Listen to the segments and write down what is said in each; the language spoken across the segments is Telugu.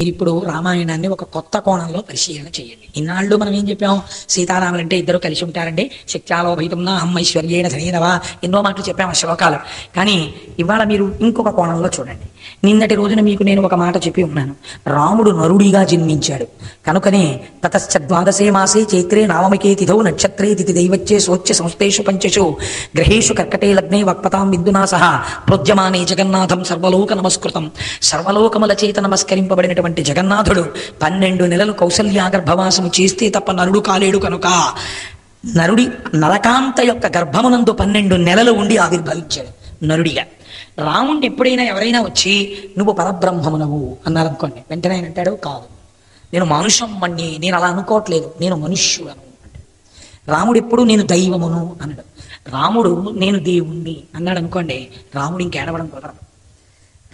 మీరు ఇప్పుడు రామాయణాన్ని ఒక కొత్త కోణంలో పరిశీలన చేయండి. ఇన్నాళ్ళు మనం ఏం చెప్పాం? సీతారాములంటే ఇద్దరు కలిసి ఉంటారండి, శక్త్యాలో భైతున్నా అమ్మైశ్వర్యేణ ధనీనవా, ఎన్నో మాటలు చెప్పాము ఆ శ్లోకాలు. కానీ ఇవాళ మీరు ఇంకొక కోణంలో చూడండి. నిన్నటి రోజున మీకు నేను ఒక మాట చెప్పి ఉన్నాను. రాముడు నరుడిగా జన్మించాడు కనుకనే తతశ్చ ద్వాదశే మాసే చైత్రే నామకే తిథౌ నక్షత్రే తిథి దైవచ్చే సోచ్య సంస్థేషు పంచషు గ్రహేషు కర్కటే లగ్నే వక్పతాం బిందునా సహా ప్రోజ్యమానే జగన్నాథం సర్వలోక నమస్కృతం. సర్వలోకముల చేత నమస్కరింపబడినటువంటి జగన్నాథుడు 12 నెలలు కౌసల్యా గర్భవాసము చేస్తే తప్ప నరుడు కాలేడు కనుక నరకాంత యొక్క గర్భమునందు 12 నెలలు ఉండి ఆవిర్భవించాడు నరుడిగా. రాముణ్ణి ఎప్పుడైనా ఎవరైనా వచ్చి నువ్వు పరబ్రహ్మమునవు అన్నారనుకోండి, వెంటనే ఆయన అంటాడు, కాదు నేను మనుషమ్మణ్ణి, నేను అలా అనుకోవట్లేదు, నేను మనుష్యులను అంటాడు. రాముడు ఎప్పుడు నేను దైవమును అన్నాడు. రాముడు నేను దేవుణ్ణి అన్నాడు అనుకోండి, రాముడు ఇంకేడవడం కుదరదు.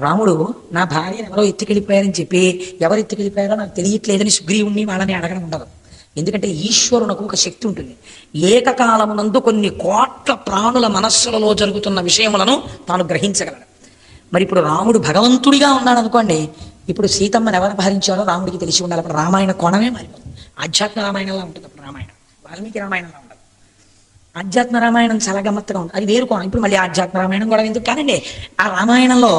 రాముడు నా భార్యను ఎవరో ఎత్తుకెళ్ళిపోయారని చెప్పి ఎవరు ఎత్తుకెళ్ళిపోయారో నాకు తెలియట్లేదని సుగ్రీవుణ్ణి వాళ్ళని అడగడం ఉండదు. ఎందుకంటే ఈశ్వరునకు ఒక శక్తి ఉంటుంది. ఏకకాలమునందు కొన్ని కోట్ల ప్రాణుల మనస్సులలో జరుగుతున్న విషయములను తాను గ్రహించగలడు. మరి ఇప్పుడు రాముడు భగవంతుడిగా ఉన్నాడు అనుకోండి, ఇప్పుడు సీతమ్మని ఎవరు అపహరించారో రాముడికి తెలిసి ఉండాలి. అప్పుడు రామాయణ కోణమే మారిపోతుంది. ఆధ్యాత్మ రామాయణంలో ఉంటుంది అప్పుడు రామాయణం, వాల్మీకి రామాయణంలో ఉండదు. ఆధ్యాత్మ రామాయణం చాలా గమ్మత్తుగా ఉంటుంది, అది వేరు కోణం. ఇప్పుడు మళ్ళీ ఆధ్యాత్మ రామాయణం కూడా ఎందుకు కానండి, ఆ రామాయణంలో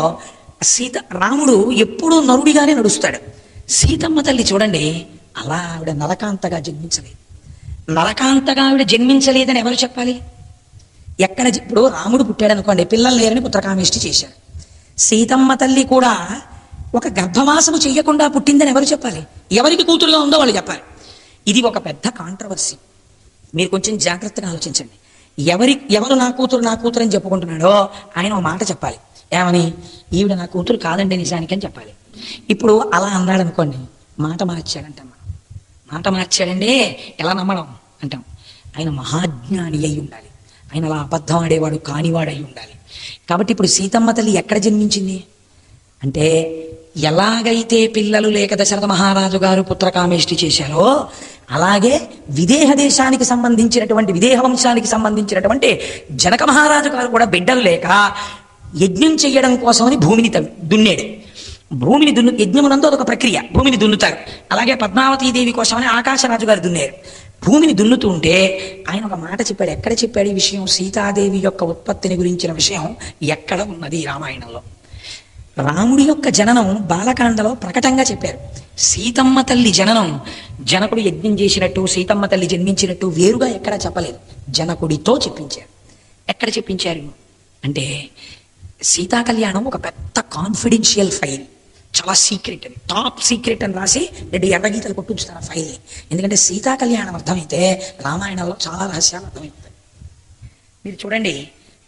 రాముడు ఎప్పుడూ నరుడిగానే నడుస్తాడు. సీతమ్మ తల్లి చూడండి, అలా ఆవిడ నరకాంతగా జన్మించలేదు. నరకాంతగా ఆవిడ జన్మించలేదని ఎవరు చెప్పాలి? ఎక్కడ ఇప్పుడు రాముడు పుట్టాడు అనుకోండి, పిల్లలు లేరని పుత్రకామేష్టి చేశారు. సీతమ్మ తల్లి కూడా ఒక గర్భవాసము చెయ్యకుండా పుట్టిందని ఎవరు చెప్పాలి? ఎవరికి కూతురుగా ఉందో వాళ్ళు చెప్పాలి. ఇది ఒక పెద్ద కాంట్రవర్సీ. మీరు కొంచెం జాగ్రత్తగా ఆలోచించండి. ఎవరు నా కూతురు అని చెప్పుకుంటున్నాడో ఆయన ఒక మాట చెప్పాలి. ఏమని? ఈవిడ నా కూతురు కాదండి నిజానికి అని చెప్పాలి. ఇప్పుడు అలా అన్నాడు అనుకోండి, మాట మార్చాడంటాం. మాట మార్చాడండి, ఎలా నమ్మడం అంటాం. ఆయన మహాజ్ఞాని అయి ఉండాలి, ఆయన అలా అబద్ధం ఆడేవాడు కానివాడు అయి ఉండాలి. కాబట్టి ఇప్పుడు సీతమ్మ తల్లి ఎక్కడ జన్మించింది అంటే, ఎలాగైతే పిల్లలు లేక దశరథ మహారాజు గారు పుత్రకామేష్టి చేశారో అలాగే విదేహ దేశానికి సంబంధించినటువంటి విదేహ వంశానికి సంబంధించినటువంటి జనక మహారాజు గారు కూడా బిడ్డలు లేక యజ్ఞం చెయ్యడం కోసమని భూమిని దున్నేడు. భూమిని యజ్ఞమునందు అదొక ప్రక్రియ, భూమిని దున్నుతారు. అలాగే పద్మావతీదేవి కోసమని ఆకాశరాజు గారు దున్నేరు. భూమిని దున్నుతుంటే ఆయన ఒక మాట చెప్పాడు. ఎక్కడ చెప్పాడు ఈ విషయం? సీతాదేవి యొక్క ఉత్పత్తిని గురించిన విషయం ఎక్కడ ఉన్నది రామాయణంలో? రాముడి యొక్క జననం బాలకాండలో ప్రకటంగా చెప్పారు. సీతమ్మ తల్లి జననం జనకుడు యజ్ఞం చేసినట్టు సీతమ్మ తల్లి జన్మించినట్టు వేరుగా ఎక్కడా చెప్పలేదు, జనకుడితో చెప్పించారు. ఎక్కడ చెప్పించారు అంటే, సీతా కళ్యాణం ఒక పెద్ద కాన్ఫిడెన్షియల్ ఫైల్, చాలా సీక్రెట్ అని, టాప్ సీక్రెట్ అని రాసి 2 ఎర్రగీతలు కొట్టించుతారు ఆ ఫైల్ని. ఎందుకంటే సీతా కళ్యాణం అర్థమైతే రామాయణంలో చాలా రహస్యాలు అర్థమవుతాయి. మీరు చూడండి,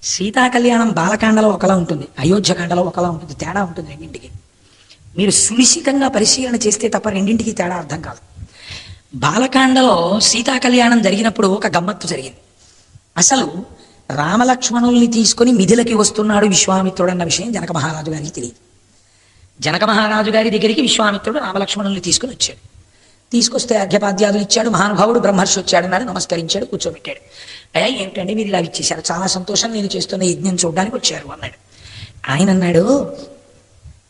సీతా కళ్యాణం బాలకాండలో ఒకలా ఉంటుంది, అయోధ్యకాండలో ఒకలా ఉంటుంది. తేడా ఉంటుంది రెండింటికి. మీరు సునిశ్చితంగా పరిశీలన చేస్తే తప్ప రెండింటికి తేడా అర్థం కాదు. బాలకాండలో సీతా కళ్యాణం జరిగినప్పుడు ఒక గమ్మత్తు జరిగింది. అసలు రామలక్ష్మణుల్ని తీసుకొని మిథిలకి వస్తున్నాడు విశ్వామిత్రుడు అన్న విషయం జనక మహారాజు గారికి తెలియదు. జనక మహారాజు గారి దగ్గరికి విశ్వామిత్రుడు రామలక్ష్మణుల్ని తీసుకుని వచ్చాడు. తీసుకొస్తే అర్ఘ్యపాద్యాదులు ఇచ్చాడు. మహానుభావుడు బ్రహ్మర్షి వచ్చాడు, నాడు నమస్కరించాడు, కూర్చోబెట్టాడు. అయ్యా ఏమిటండి మీరు ఇలా ఇచ్చేశారు, చాలా సంతోషం, నేను చేస్తున్న యజ్ఞం చూడడానికి వచ్చారు అన్నాడు. ఆయన అన్నాడు,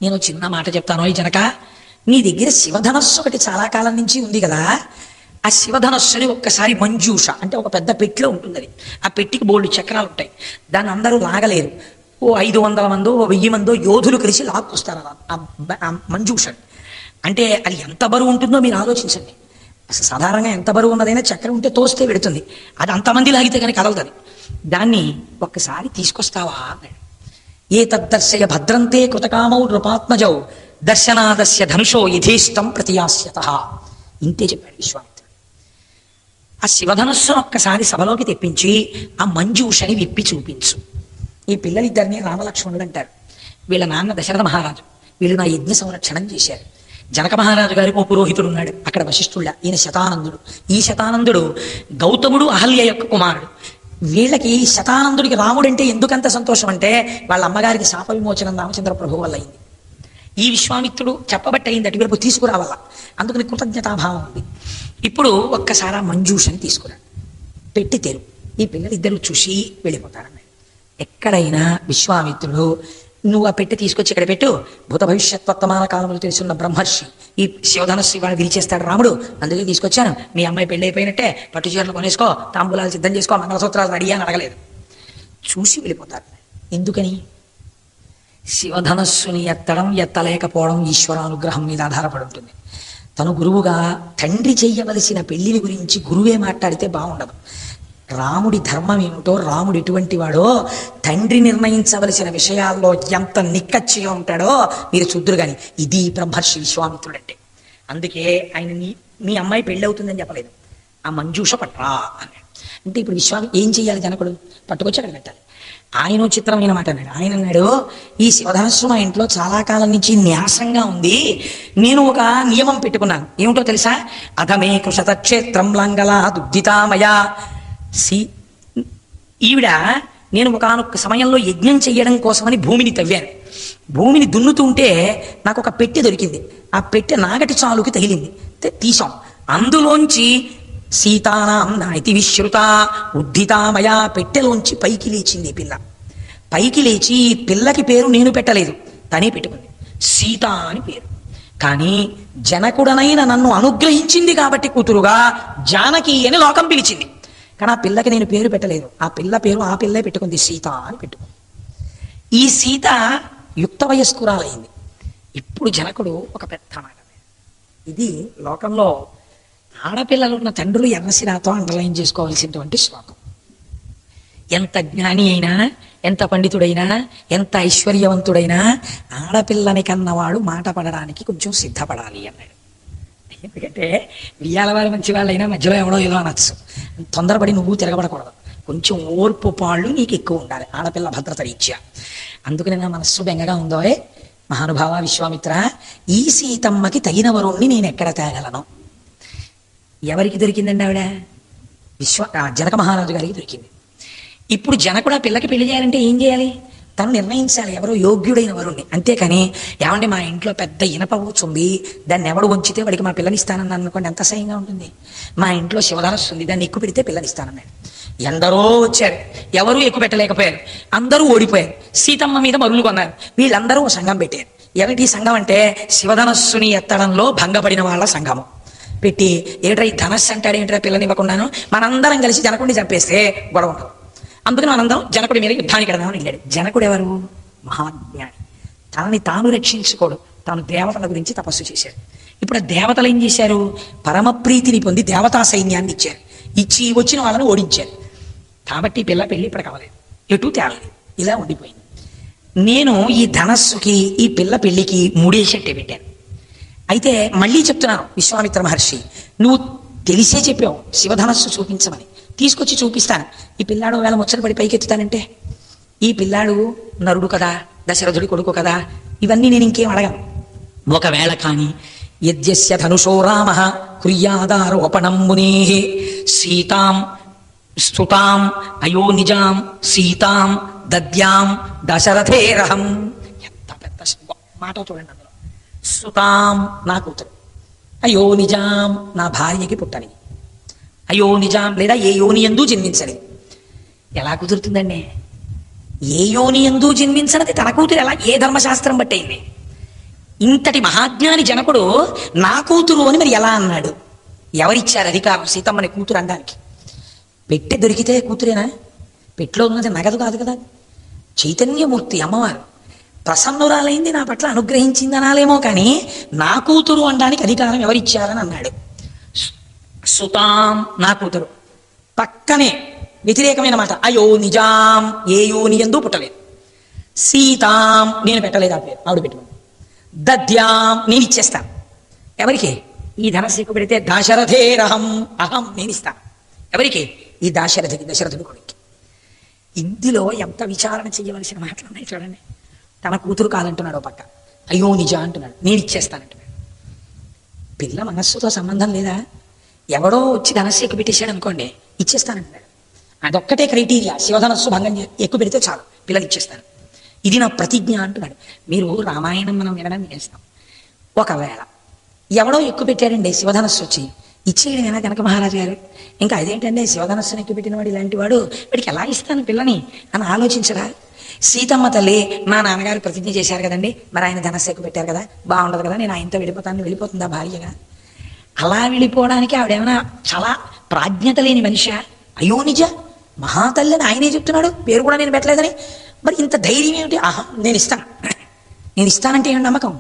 నేను చిన్న మాట చెప్తాను ఈ జనక, నీ దగ్గర శివధనస్సు ఒకటి చాలా కాలం నుంచి ఉంది కదా, ఆ శివధనస్సుని ఒక్కసారి మంజూష అంటే ఒక పెద్ద పెట్టిలో ఉంటుంది. అది ఆ పెట్టికి బోల్డ్ చక్రాలు ఉంటాయి. దాన్ని అందరూ లాగలేరు. ఓ 500 మందో 1000 మందో యోధులు కలిసి లాక్కొస్తారు ఆ మంజూష. అంటే అది ఎంత బరువు ఉంటుందో మీరు ఆలోచించండి. అసలు సాధారణంగా ఎంత బరువు ఉన్నదైనా చక్రం ఉంటే తోస్తే పెడుతుంది, అది అంతమంది లాగితే కానీ కదలదు. దాన్ని ఒక్కసారి తీసుకొస్తావా అన్నాడు. ఏ తద్దర్శయ భద్రంతే కృతకామౌ నృపాత్మజౌ దర్శనాదస్య ధనుషో యథేష్టం ప్రతియాస్యత. ఇంతే చెప్పాడు విశ్వామిత్రుడు. ఆ శివధనుస్సును ఒక్కసారి సభలోకి తెప్పించి ఆ మంజూషని విప్పి చూపించు. ఈ పిల్లలిద్దరిని రామలక్ష్మణుడు అంటారు. వీళ్ళ నాన్న దశరథ మహారాజు, వీళ్ళు నా యజ్ఞ సంరక్షణం చేశారు. జనక మహారాజు గారికి ఓ పురోహితుడు ఉన్నాడు, అక్కడ వశిష్ఠుళ్ళ, ఈయన శతానందుడు. ఈ శతానందుడు గౌతముడు అహల్య యొక్క కుమారుడు. వీళ్ళకి శతానందుడికి రాముడంటే ఎందుకంత సంతోషం అంటే, వాళ్ళ అమ్మగారికి శాప విమోచనం రామచంద్ర ప్రభు వల్ల అయింది. ఈ విశ్వామిత్రుడు చెప్పబట్టి అయింది, అటు వైపు తీసుకురావాల, అందుకని కృతజ్ఞతాభావం ఉంది. ఇప్పుడు ఒక్కసారి మంజూషని తీసుకురా, పెట్టి తెరు. ఈ పిల్లలిద్దరూ చూసి వెళ్ళిపోతారన్నాడు. ఎక్కడైనా విశ్వామిత్రుడు నువ్వు ఆ పెట్టి తీసుకొచ్చి ఇక్కడ పెట్టు, భూత భవిష్యత్ వర్తమాన కాలంలో తెలుసున్న బ్రహ్మర్షి ఈ శివధనస్సు ఇవాళ విరిచేస్తాడు రాముడు, అందుకే తీసుకొచ్చాను. మీ అమ్మాయి పెళ్ళి అయిపోయినట్టే, పట్టు చీరలు కొనేసుకో, తాంబూలాలు సిద్ధం చేసుకో, మంగళసూత్రాలు రెడీ అని అడగలేదు. చూసి వెళ్ళిపోతారు. ఎందుకని? శివధనస్సుని ఎత్తడం ఎత్తలేకపోవడం ఈశ్వరానుగ్రహం మీద ఆధారపడి ఉంటుంది. తను గురువుగా తండ్రి చెయ్యవలసిన పెళ్లిని గురించి గురువే మాట్లాడితే బాగుండదు. రాముడి ధర్మం ఏమిటో, రాముడు ఎటువంటి వాడో, తండ్రి నిర్ణయించవలసిన విషయాల్లో ఎంత నిక్కచ్చిగా ఉంటాడో మీరు చూద్దురు కానీ. ఇది బ్రహ్మర్షి విశ్వామిత్రుడు అంటే. అందుకే ఆయన మీ అమ్మాయి పెళ్ళి అవుతుందని చెప్పలేదు, ఆ మంజూష పట్రా అని. అంటే ఇప్పుడు ఏం చెయ్యాలి? జనకుడు పట్టుకొచ్చి అక్కడ పెట్టాలి. ఆయన చిత్రమైన మాట అన్నాడు. ఆయన అన్నాడు, ఈ శివధనస్సు మా ఇంట్లో చాలా కాలం నుంచి న్యాసంగా ఉంది, నేను ఒక నియమం పెట్టుకున్నాను. ఏమిటో తెలుసా? అధమే కృషత క్షేత్రం లంగలా దుగ్ధితామయ. ఈవిడ నేను ఒకనొక సమయంలో యజ్ఞం చెయ్యడం కోసమని భూమిని తవ్వాను. భూమిని దున్నుతుంటే నాకు ఒక పెట్టె దొరికింది. ఆ పెట్టె నాగటి చాలుకి తగిలింది, తీసాం. అందులోంచి సీతానాం నాటి విశ్రుత ఉద్ధితామయ, పెట్టెలోంచి పైకి లేచింది పిల్ల. పైకి లేచి ఈ పిల్లకి పేరు నేను పెట్టలేదు, తనే పెట్టుకుంది, సీత అని పేరు. కానీ జనకుడనైన నన్ను అనుగ్రహించింది కాబట్టి కూతురుగా జానకి అని లోకం పిలిచింది. కానీ ఆ పిల్లకి నేను పేరు పెట్టలేదు, ఆ పిల్ల పేరు ఆ పిల్లే పెట్టుకుంది, సీత అని పెట్టుకుంది. ఈ సీత యుక్త వయస్కురాలైంది. ఇప్పుడు జనకుడు ఒక పెద్ద మాట, ఇది లోకంలో ఆడపిల్లలు ఉన్న తండ్రులు ఎర్రసిరాతో అండర్లైన్ చేసుకోవాల్సినటువంటి శ్లోకం. ఎంత జ్ఞాని అయినా, ఎంత పండితుడైనా, ఎంత ఐశ్వర్యవంతుడైనా ఆడపిల్లని కన్నవాడు మాట పడడానికి కొంచెం సిద్ధపడాలి అన్నాడు. ఎందుకంటే వియ్యాల వారి మంచి వాళ్ళైనా మధ్యలో ఎవడో ఏదో అనొచ్చు, తొందరపడి నువ్వు తిరగబడకూడదు, కొంచెం ఓర్పు పాళ్ళు నీకు ఎక్కువ ఉండాలి ఆడపిల్ల భద్రత రీత్యా. అందుకని నా మనస్సు బెంగగా ఉందో, మహానుభావ విశ్వామిత్ర, ఈ సీతమ్మకి తగిన వరుణ్ణి నేను ఎక్కడ తేగలను? ఎవరికి దొరికిందండి ఆవిడ? జనక మహారాజు గారికి దొరికింది. ఇప్పుడు జనకుడు ఆ పిల్లకి పెళ్లి చేయాలంటే ఏం చేయాలి? తను నిర్ణయించాలి ఎవరో యోగ్యుడైన వరుణ్ణి. అంతేకాని ఏమంటే మా ఇంట్లో పెద్ద ఇనప ఉంది, దాన్ని ఎవడు వంచితే వాడికి మా పిల్లనిస్తానని అనుకోండి, ఎంత అసహ్యంగా ఉంటుంది. మా ఇంట్లో శివధనస్సు ఉంది, దాన్ని ఎక్కువ పెడితే పిల్లనిస్తానన్నాడు. ఎందరో వచ్చారు, ఎవరూ ఎక్కువ పెట్టలేకపోయారు, అందరూ ఓడిపోయారు. సీతమ్మ మీద మరులు కొన్నారు. వీళ్ళందరూ సంఘం పెట్టారు. ఎవరి సంఘం అంటే శివధనస్సుని ఎత్తడంలో భంగపడిన వాళ్ళ సంఘము పెట్టి, ఏట్రా ఈ ధనస్సు అంటాడు, ఏంట్రా పిల్లనివ్వకుండాను, మనందరం కలిసి జనకుడిని చంపేస్తే గొడవ ఉండదు, అందుకని మనందరం జనకుడి మీద యుద్ధానికి వెళదామని వెళ్ళాడు. జనకుడు ఎవరు? మహాజ్ఞాని. తనని తాను రక్షించుకోడు, తాను దేవతల గురించి తపస్సు చేశాడు. ఇప్పుడు ఆ దేవతలు ఏం చేశారు? పరమప్రీతిని పొంది దేవతా సైన్యాన్ని ఇచ్చారు, ఇచ్చి వచ్చిన వాళ్ళని ఓడించారు. కాబట్టి పిల్ల పెళ్ళి ఇప్పుడు కావలేదు, ఎటు తేలలేదు, ఇలా ఉండిపోయింది. నేను ఈ ధనస్సుకి ఈ పిల్ల పెళ్లికి మూడేసట్టే పెట్టాను. అయితే మళ్ళీ చెప్తున్నాను విశ్వామిత్ర మహర్షి, నువ్వు తెలిసే చెప్పావు శివధనస్సు చూపించమని, తీసుకొచ్చి చూపిస్తాను. ఈ పిల్లాడు వేళ ముచ్చటపడి పైకెత్తుతానంటే, ఈ పిల్లాడు నరుడు కదా, దశరథుడి కొడుకు కదా, ఇవన్నీ నేను ఇంకేం అడగను. ఒకవేళ కానీ యద్యస్య ధనుషో రామ కుర్యాదారోపణం మునే సీతాం స్తుతాం అయోనిజాం సీతాం దద్యాం దశరథేరహం. ఎంత పెద్ద మాట చూడండి అందులో. సుతాం నా కూతురు, అయోనిజాం నా భార్యకి పుట్టని, అయోనిజాం లేదా ఏ యోని యందు జన్మించని. ఎలా కుదురుతుందండి? ఏ యోని యందు జన్మించనది తన కూతురు ఎలా, ఏ ధర్మశాస్త్రం బట్టయింది? ఇంతటి మహాజ్ఞాని జనకుడు నా కూతురు అని మరి ఎలా అన్నాడు? ఎవరిచ్చారు అధికారం సీతమ్మని కూతురు అనడానికి? పెట్టె దొరికితే కూతురేనా? పెట్టెలో ఉన్నది నగదు కాదు కదా, చైతన్యమూర్తి అమ్మవారు. ప్రసన్నురాలైంది, నా పట్ల అనుగ్రహించింది అనాలేమో కానీ నా కూతురు అనడానికి అధికారం ఎవరిచ్చారని అన్నాడు. సుతాం నా కూతురు. పక్కనే వ్యతిరేకమైన మాట, అయో నిజాం ఏ యోని యందు పుట్టలేదు. సీతాం నేను పెట్టలేదు, ఆ పేరు ఆవిడ పెట్టుకుని. దద్యాం నేను ఇచ్చేస్తాను. ఎవరికి? ఈ ధనస్సు పెడితే దశరథేరహం, అహం నేను ఇస్తాను. ఎవరికి? ఈ దశరథుడి కొడుకు. ఇందులో ఎంత విచారణ చేయవలసిన మాటలు ఉన్నాయి చూడండి. తన కూతురు కాదంటున్నాడు పక్క, అయ్యో నిజా అంటున్నాడు, నేను ఇచ్చేస్తానంటున్నాడు. పిల్ల మనస్సుతో సంబంధం లేదా? ఎవడో వచ్చి ధనస్సు ఎక్కువ పెట్టేశాడు అనుకోండి, ఇచ్చేస్తానంటున్నాడు. అదొక్కటే క్రైటీరియా, శివధనస్సు భంగం ఎక్కువ పెడితే చాలు పిల్లలు ఇచ్చేస్తాను, ఇది నా ప్రతిజ్ఞ అంటున్నాడు. మీరు రామాయణం మనం వినడానికి చేస్తాం. ఒకవేళ ఎవడో ఎక్కువ పెట్టాడండి శివధనస్సు వచ్చి, ఇచ్చేయడమేనా జనక మహారాజు గారు? ఇంకా అదేంటంటే శివధనస్సును ఎక్కువ పెట్టిన వాడు ఇలాంటి వాడు, వీడికి ఎలా ఇస్తాను పిల్లని అని ఆలోచించరా? సీతమ్మ తల్లి మా నాన్నగారు ప్రతిజ్ఞ చేశారు కదండి, మరి ఆయన ధనస్సు ఎక్కువ పెట్టారు కదా, బాగుండదు కదా, నేను ఆయనతో వెళ్ళిపోతాను, వెళ్ళిపోతుందా భార్యగా? అలా వెళ్ళిపోవడానికి ఆవిడేమైనా చాలా ప్రాజ్ఞత లేని మనిషి? అయ్యో నిజ మహాతల్లి అని ఆయనే చెప్తున్నాడు, పేరు కూడా నేను పెట్టలేదని. మరి ఇంత ధైర్యం ఏమిటి? ఆహా నేను ఇస్తానంటే ఏమి నమ్మకం?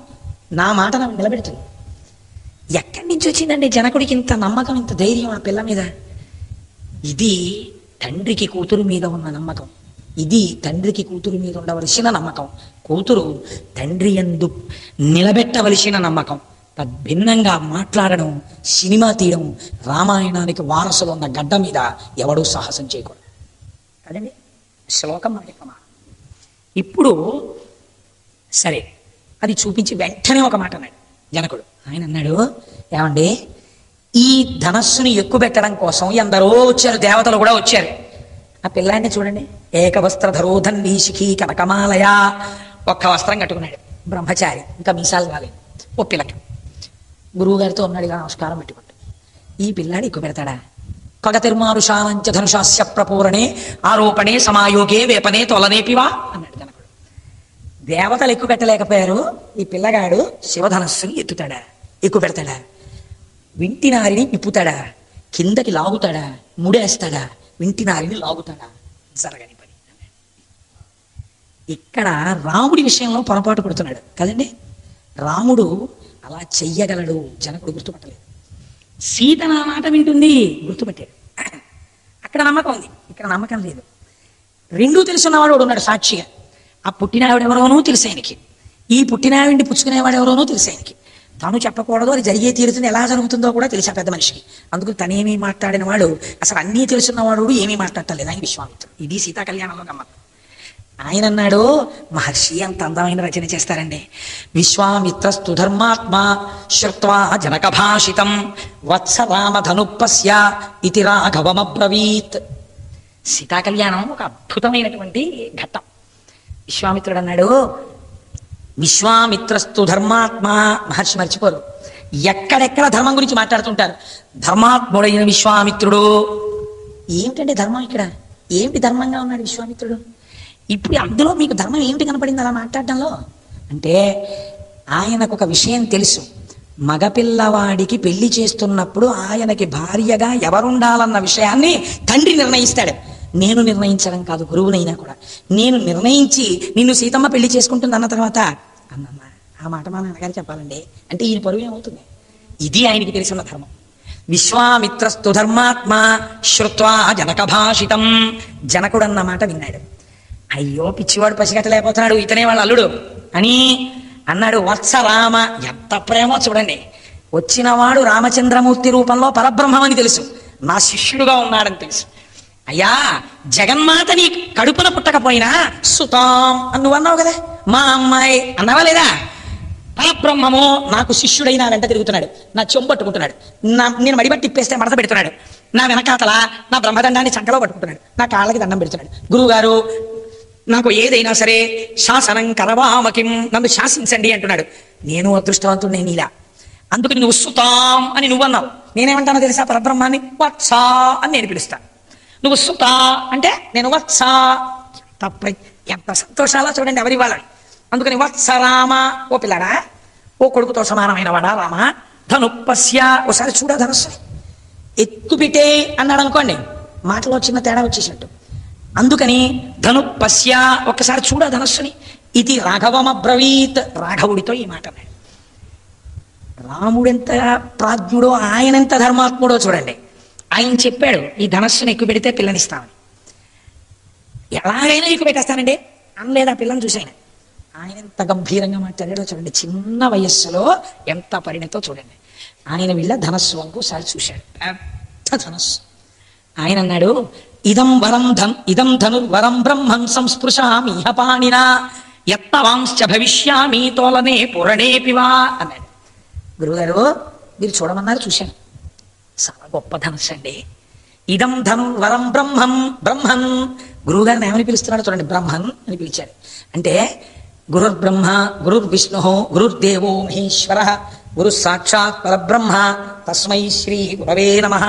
నా మాట నిలబెడుతుంది. ఎక్కడి నుంచి వచ్చిందండి జనకుడికి ఇంత నమ్మకం, ఇంత ధైర్యం ఆ పిల్ల మీద? ఇది తండ్రికి కూతురు మీద ఉన్న నమ్మకం, ఇది తండ్రికి కూతురు మీద ఉండవలసిన నమ్మకం, కూతురు తండ్రి యందు నిలబెట్టవలసిన నమ్మకం. తద్భిన్నంగా మాట్లాడడం, సినిమా తీయడం, రామాయణానికి వారసులు ఉన్న గడ్డ మీద ఎవడూ సాహసం చేయకూడదు కదండి. శ్లోకం మనకి ప్రమాణం. ఇప్పుడు సరే అది చూపించి వెంటనే ఒక మాట అన్నాడు జనకుడు. ఆయన అన్నాడు, ఏమండి ఈ ధనస్సుని ఎక్కుపెట్టడం కోసం ఎందరో వచ్చారు, దేవతలు కూడా వచ్చారు. ఆ పిల్లాన్ని చూడండి, ఏకవస్త్రధరోధన్వీ శిఖీ కనకమాలయ, ఒక్క వస్త్రం కట్టుకున్నాడు, బ్రహ్మచారి, ఇంకా మీసాలు కాలేదు, ఓ పిల్లక గురువు గారితో ఉన్నాడుగా నమస్కారం పెట్టుకుంటాడు. ఈ పిల్లాడు ఎక్కువ పెడతాడా? కగ తిరుమారుషానంచ ధనుషాస్య ప్రపూరణే ఆరోపణే సమాయోగే వేపనే తొలనేపివా అన్నాడు జనకుడు. దేవతలు ఎక్కువ పెట్టలేకపోయారు, ఈ పిల్లగాడు శివధనస్సుని ఎత్తుతాడా, ఎక్కువ పెడతాడా? వింటినారిని విప్పుతాడా, కిందకి లాగుతాడా, ముడేస్తాడా, వింటినారిని లాగుతాడా? జరగని పని. ఇక్కడ రాముడి విషయంలో పొరపాటు పడుతున్నాడు కదండి. రాముడు అలా చెయ్యగలడు, జనకుడు గుర్తుపట్టలేదు. సీత నా మాట వింటుంది, గుర్తుపట్టాడు. అక్కడ నమ్మకం ఉంది, ఇక్కడ నమ్మకం లేదు. రెండూ తెలుసున్నవాడు వాడు ఉన్నాడు సాక్షిగా. ఆ పుట్టినావిడెవరోనూ తెలుసు ఆయనకి, ఈ పుట్టినావిడిని పుచ్చుకునేవాడు ఎవరోనూ తెలుసు ఆయనకి. తాను చెప్పకూడదు, అది జరిగే తీరుతుంది, ఎలా జరుగుతుందో కూడా తెలిసి ఆ పెద్ద మనిషికి. అందుకు తనేమీ మాట్లాడిన వాడు, అసలు అన్నీ తెలుసున్నవాడు ఏమీ మాట్లాడలేదు, ఆయన విశ్వామిత్రుడు. ఇది సీతా కళ్యాణంలో గమ్మత్తు. ఆయన అన్నాడు, మహర్షి అంత అందమైన రచన చేస్తారండి. విశ్వామిత్రస్తు ధర్మాత్మ శ్రుత్వా జనక భాషితం వత్స రామధనుపస్య ఇతి రాఘవమబ్రవీత్. సీతా కళ్యాణం ఒక అద్భుతమైనటువంటి ఘట్టం. విశ్వామిత్రుడు అన్నాడు, విశ్వామిత్రస్తు ధర్మాత్మ. మహర్షి మర్చిపోరు, ఎక్కడెక్కడ ధర్మం గురించి మాట్లాడుతుంటారు. ధర్మాత్ముడైన విశ్వామిత్రుడు. ఏమిటంటే ధర్మం ఇక్కడ? ఏమిటి ధర్మంగా ఉన్నాడు విశ్వామిత్రుడు? ఇప్పుడు అందులో మీకు ధర్మం ఏమిటి కనపడింది అలా మాట్లాడడంలో? అంటే ఆయనకు ఒక విషయం తెలుసు, మగపిల్లవాడికి పెళ్లి చేస్తున్నప్పుడు ఆయనకి భార్యగా ఎవరుండాలన్న విషయాన్ని తండ్రి నిర్ణయిస్తాడు. నేను నిర్ణయించడం కాదు, గురువునైనా కూడా నేను నిర్ణయించి నిన్ను సీతమ్మ పెళ్లి చేసుకుంటుంది అన్న తర్వాత అన్నమ్మ ఆ మాట మా నాన్నగారు చెప్పాలండి అంటే ఈయన పరువు ఏమవుతుంది? ఇది ఆయనకి తెలిసిన ధర్మం. విశ్వామిత్రస్తు ధర్మాత్మ శ్రుత్వా జనక భాషితం. జనకుడు అన్న మాట విన్నాడు. అయ్యో పిచ్చివాడు పసిగట్టలేకపోతున్నాడు, ఇతనే వాళ్ళ అల్లుడు అని అన్నాడు. వత్సరామ, ఎంత ప్రేమో చూడండి. వచ్చినవాడు రామచంద్రమూర్తి రూపంలో పరబ్రహ్మమని తెలుసు, నా శిష్యుడుగా ఉన్నాడని తెలుసు. అయ్యా జగన్మాత నీ కడుపున పుట్టకపోయినా సుతాం అని నువ్వు అన్నావు కదా, మా అమ్మాయి అన్నావా లేదా? పరబ్రహ్మము నాకు శిష్యుడైన వెంట తిరుగుతున్నాడు, నా చెంబు పట్టుకుంటున్నాడు, నేను మడిబట్టి తిప్పేస్తే మడత పెడుతున్నాడు, నా వెనకాతల నా బ్రహ్మదండాన్ని చంకలో పట్టుకుంటున్నాడు, నా కాళ్ళకి దండం పెడుతున్నాడు. గురువుగారు నాకు ఏదైనా సరే శాసనం కరవామకిం, నన్ను శాసించండి అంటున్నాడు. నేను అదృష్టవంతుడిని నీలా, అందుకని నువ్వు సుతాం అని నువ్వు అన్నావు. నేనేమంటానో తెలుసా? పరబ్రహ్మాన్ని వత్సా అని నేను పిలుస్తాను. నువ్వు సుత అంటే నేను వత్స. తప్ప ఎంత సంతోషాలా చూడండి ఎవరి వాళ్ళని. అందుకని వత్స రామ, ఓ పిల్లడా, ఓ కొడుకుతో సమానమైన వాడా రామ. ధనుపస్య, ఒకసారి చూడ ధనుస్సుని ఎక్కుపిటే అన్నాడు అనుకోండి, మాటలో చిన్న తేడా వచ్చేసినట్టు. అందుకని ధనుపస్య, ఒక్కసారి చూడ ధనుస్సుని. ఇది రాఘవమబ్రవీత్, రాఘవుడితో ఈ మాట అన్నాడు. రాముడెంత ప్రాజ్ఞుడో ఆయనెంత ధర్మాత్ముడో చూడండి. ఆయన చెప్పాడు ఈ ధనస్సును ఎక్కువ పెడితే పిల్లనిస్తామని. ఎలాగైనా ఎక్కువ పెట్టేస్తానండి అనలేదు ఆ పిల్లని చూసి. ఆయన ఎంత గంభీరంగా మాట్లాడాడో చూడండి. చిన్న వయస్సులో ఎంత పరిణతో చూడండి. ఆయన వీళ్ళ ధనస్సు వంకు ఒకసారి చూశాడు, పెద్ద ధనస్సు. ఆయన అన్నాడు, ఇదం ధనుర్వరం బ్రహ్మం సంస్పృశామి ఇహ పాణినా యత్నవాంశ్చ భవిష్యామి తోలనే పురణేపివా అన్నాడు. గురువుగారు మీరు చూడమన్నారు, చూశాను. చాలా గొప్ప ధనుస్సు అండి. ఇదం ధనుర్వరం బ్రహ్మన్. గురువుగారిని ఏమని పిలుస్తున్నాడు చూడండి, బ్రహ్మన్ అని పిలిచాడు. అంటే గురుర్బ్రహ్మ గురుర్విష్ణు గురుర్దేవో మహేశ్వర గురు సాక్షాత్ పరబ్రహ్మ తస్మై శ్రీ గురవే నమః.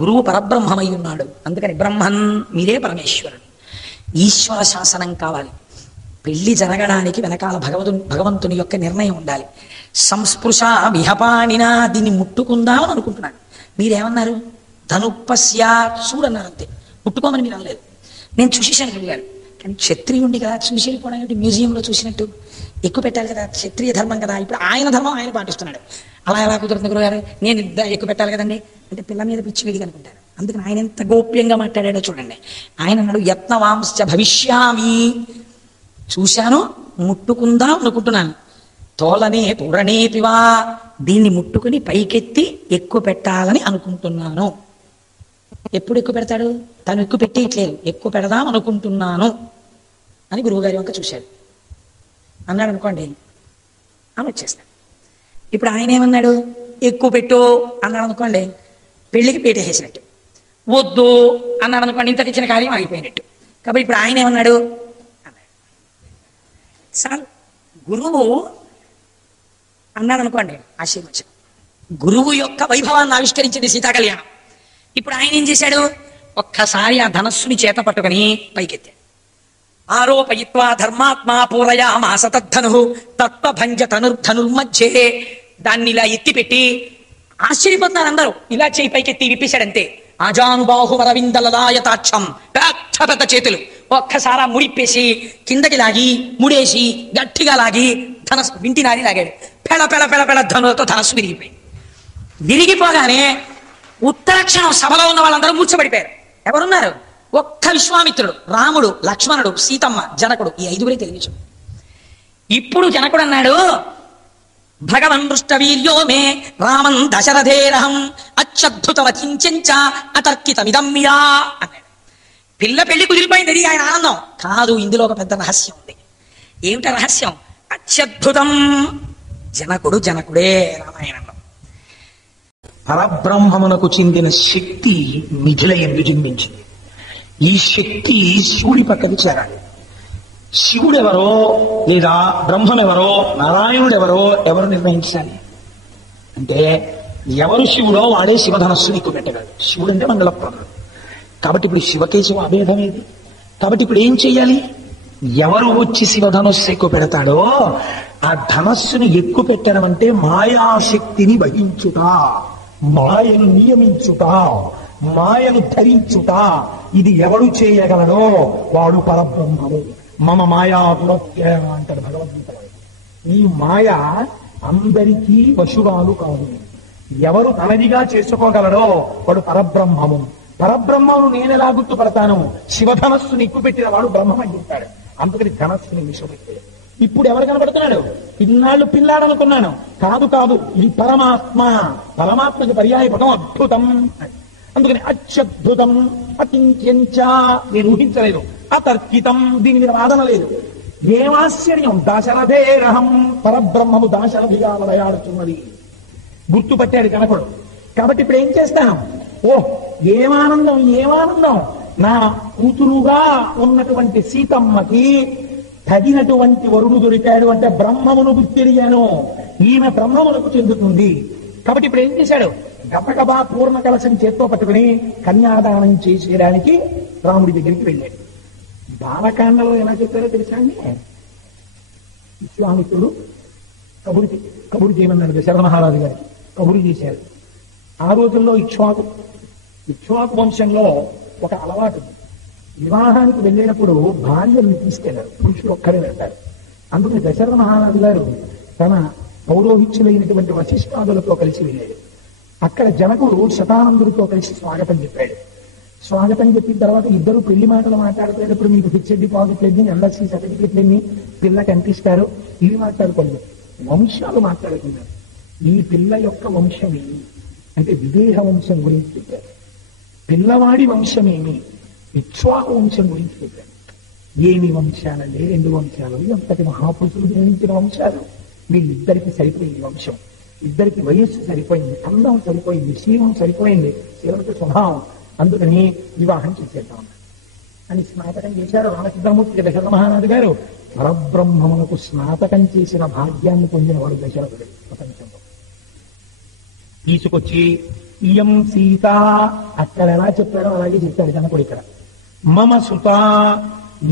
గురువు పరబ్రహ్మమై ఉన్నాడు, అందుకని బ్రహ్మన్, మీరే పరమేశ్వరుడు. ఈశ్వర శాసనం కావాలి. పెళ్లి జరగడానికి వెనకాల భగవంతుని యొక్క నిర్ణయం ఉండాలి. సంస్పృశ విహపాణినా, దీన్ని ముట్టుకుందామని అనుకుంటున్నాను. మీరేమన్నారు? ధనుపస్య చూడన్నారు, అంతే. ముట్టుకోమని మీరు అనలేదు. నేను చూసేసాను గురుగారు. కానీ క్షత్రియుండి కదా, చూసి వెళ్ళిపోవడం ఏంటి? మ్యూజియంలో చూసినట్టు ఎక్కువ పెట్టాలి కదా, క్షత్రియ ధర్మం కదా. ఇప్పుడు ఆయన ధర్మం ఆయన పాటిస్తున్నాడు. అలా ఎలా కుదురుతుంది గురుగారు? నేను ఎక్కువ పెట్టాలి కదండి అంటే పిల్ల మీద పిచ్చి వెలిగి అనుకుంటారు. అందుకని ఆయన ఎంత గోప్యంగా మాట్లాడాడో చూడండి. ఆయన అన్నాడు యత్నవాంశ్చ భవిష్యామి, చూశాను, ముట్టుకుందాం అనుకుంటున్నాను. తోలనే పూరణే పివా, దీన్ని ముట్టుకుని పైకెత్తి ఎక్కువ పెట్టాలని అనుకుంటున్నాను. ఎప్పుడు ఎక్కువ పెడతాడు? తను ఎక్కువ పెట్టేయట్లేదు, ఎక్కువ పెడదాం అనుకుంటున్నాను అని గురువుగారి వంక చూశాడు. అన్నాడు అనుకోండి, అని వచ్చేస్తాడు. ఇప్పుడు ఆయన ఏమన్నాడు? ఎక్కువ పెట్టు అన్నాడు అనుకోండి, పెళ్లికి పేటేసేసినట్టు. వద్దు అన్నాడు అనుకోండి, ఇంత తెచ్చిన కార్యం ఆగిపోయినట్టు. కాబట్టి ఇప్పుడు ఆయన ఏమన్నాడు అన్నాడు. సార్ గురువు అన్నాడు అనుకోండి, ఆశీర్వచనం. గురువు యొక్క వైభవాన్ని ఆవిష్కరించింది సీతా కళ్యాణం. ఇప్పుడు ఆయన ఏం చేశాడు? ఒక్కసారి ఆ ధనస్సుని చేత పట్టుకుని పైకెత్తాడు. ఆరోపయిత్వా ధర్మాత్మా పూరయామాస తద్ధను తత్వభంజ ధనుర్మధ్యే, దాన్ని ఇలా ఎత్తిపెట్టి ఆశ్చర్యపోతున్నారు అందరూ. ఇలా చేయి పైకెత్తి విప్పిశాడంతే. ఆజానుబాహువరవిందలలాయతాక్షం, పెద్ద పెద్ద చేతులు. ఒక్కసారి ముడిప్పేసి కిందకి లాగి ముడేసి గట్టిగా లాగి ధనస్సు వింటినారి లాగాడు. పెడ పెడ పెడ పెడ ధనులతో ధనస్సు విరిగిపోయి, విరిగిపోగానే ఉత్తరాక్షణం సభలో ఉన్న వాళ్ళందరూ మూర్చబడిపోయారు. ఎవరున్నారు? ఒక్క విశ్వామిత్రుడు, రాముడు, లక్ష్మణుడు, సీతమ్మ, జనకుడు, ఈ 5గురే తెలియచు. ఇప్పుడు జనకుడు అన్నాడు భగవన్ దృష్టవీర్యో మే రామన్ దశరథేరహం అత్యద్భుతవచించ అతర్కితమిదమ్యా అన్నాడు. పిల్ల పెళ్లి కుదిరిపోయింది, అది ఆయన ఆనందం కాదు. ఇందులో ఒక పెద్ద రహస్యం ఉంది. ఏమిట రహస్యం? అత్యద్భుతం. జనకుడు జనకుడే రామాయణంలో. పరబ్రహ్మమునకు చెందిన శక్తి మిథిలయందు జన్మించింది. ఈ శక్తి శివుడి పక్కకి చేరాలి. శివుడెవరో లేదా బ్రహ్మమెవరో నారాయణుడెవరో ఎవరు నిర్ణయించాలి అంటే, ఎవరు శివుడో వాడే శివధనస్సుని ఎక్కువ పెట్టగలడు. శివుడు అంటే మంగళప్రదుడు. కాబట్టి ఇప్పుడు శివకేశవ అభేదం ఏది? కాబట్టి ఇప్పుడు ఏం చెయ్యాలి? ఎవరు వచ్చి శివధనస్సు ఎక్కువ పెడతాడో ఆ ధనస్సుని ఎక్కువ పెట్టడం అంటే మాయాశక్తిని వహించుట, మాయను నియమించుట, మాయను ధరించుట. ఇది ఎవడు చేయగలడో వాడు పరబ్రహ్మము. మమ మాయా అంటాడు భగవద్గీతలో. ఈ మాయ అందరికీ వశురాలు కాదు. ఎవరు తనదిగా చేసుకోగలడో వాడు పరబ్రహ్మము. పరబ్రహ్మను నేనెలా గుర్తుపడతాను? శివధనస్సుని ఎక్కువ పెట్టిన వాడు బ్రహ్మం అని చెప్తాడు. అందుకని ధనస్సుని విషపెట్టాడు. ఇప్పుడు ఎవరు కనబడుతున్నాడు? ఇన్నాళ్ళు పిల్లాడనుకున్నాను. కాదు కాదు, ఇది పరమాత్మ. పరమాత్మకి పర్యాయ పదం అద్భుతం. అందుకని అత్యద్భుతం, అకించ, నేను ఊహించలేదు. అతర్కితం, దీని మీద వాదన లేదు. ఏమాశ్చర్యం! దాశరథేరహం, పరబ్రహ్మము దాశరథిగా లయాడుతున్నది. గుర్తుపట్టాడు కనకుడు. కాబట్టి ఇప్పుడు ఏం చేస్తాను? ఓహ్ ఏమానందం, ఏమానందం! నా కూతురుగా ఉన్నటువంటి సీతమ్మకి తగినటువంటి వరుడు దొరికాడు అంటే బ్రహ్మమును గుర్తిరిగాను. ఈమె బ్రహ్మమునకు చెందుతుంది. కాబట్టి ఇప్పుడు ఏం చేశాడు? గబగబా పూర్ణ కలశం చేత్తో పట్టుకుని కన్యాదానం చేసేయడానికి రాముడి దగ్గరికి వెళ్ళాడు. బాలకాండలో ఎలా చెప్పారో తెలుసా అండి? విశ్వామిత్రుడు కబురు చేయమన్నాడు దశరథ మహారాజు గారికి. కబురు చేశారు. ఆ రోజుల్లో ఇక్ష్వాకు వంశంలో ఒక అలవాటు. వివాహానికి వెళ్ళేటప్పుడు భార్యల్ని తీసుకెళ్లారు, పురుషులు ఒక్కరే వెళ్తారు. అందుకని దశరథ మహారాజు గారు తన పౌరోహిత్యులైనటువంటి వశిష్ఠాదులతో కలిసి వెళ్ళాడు. అక్కడ జనకుడు శతానందుడితో కలిసి స్వాగతం చెప్పాడు. స్వాగతం చెప్పిన తర్వాత ఇద్దరు పెళ్లి మాటలు మాట్లాడుకునేటప్పుడు మీకు ఫిక్స్డ్ డిపాజిట్లన్నీ, ఎల్ఐసి సర్టిఫికెట్లన్నీ పిల్లకి అంటిస్తారు, ఇవి మాట్లాడుకోండి. వంశాలు మాట్లాడుకున్నారు. ఈ పిల్ల యొక్క వంశమేమి అంటే విదేహ వంశం గురించి చెప్పారు. పిల్లవాడి వంశమేమి? ఇక్ష్వాకు వంశం గురించి చెప్పారు. ఏమి వంశాలండి? 2 వంశాలు. అంతటి మహాపురుషులు జన్మించిన వంశాలు. వీళ్ళిద్దరికి సరిపోయింది వంశం. ఇద్దరికి వయస్సు సరిపోయింది, అందం సరిపోయింది, శీలం సరిపోయింది, శీలంతో స్వభావం. అందుకని వివాహం చేసేద్దాం అని స్నాతకం చేశారు రామచంద్రమూర్తి దశరథ మహారాజు గారు. పరబ్రహ్మమునకు స్నాతకం చేసిన భాగ్యాన్ని పొందిన వాడు దశరథుడు ప్రపంచంలో. తీసుకొచ్చి ఇయం సీత, అక్కడ ఎలా చెప్పాడో అలాగే చెప్పాడు జనకుడు ఇక్కడ. మమ సుత,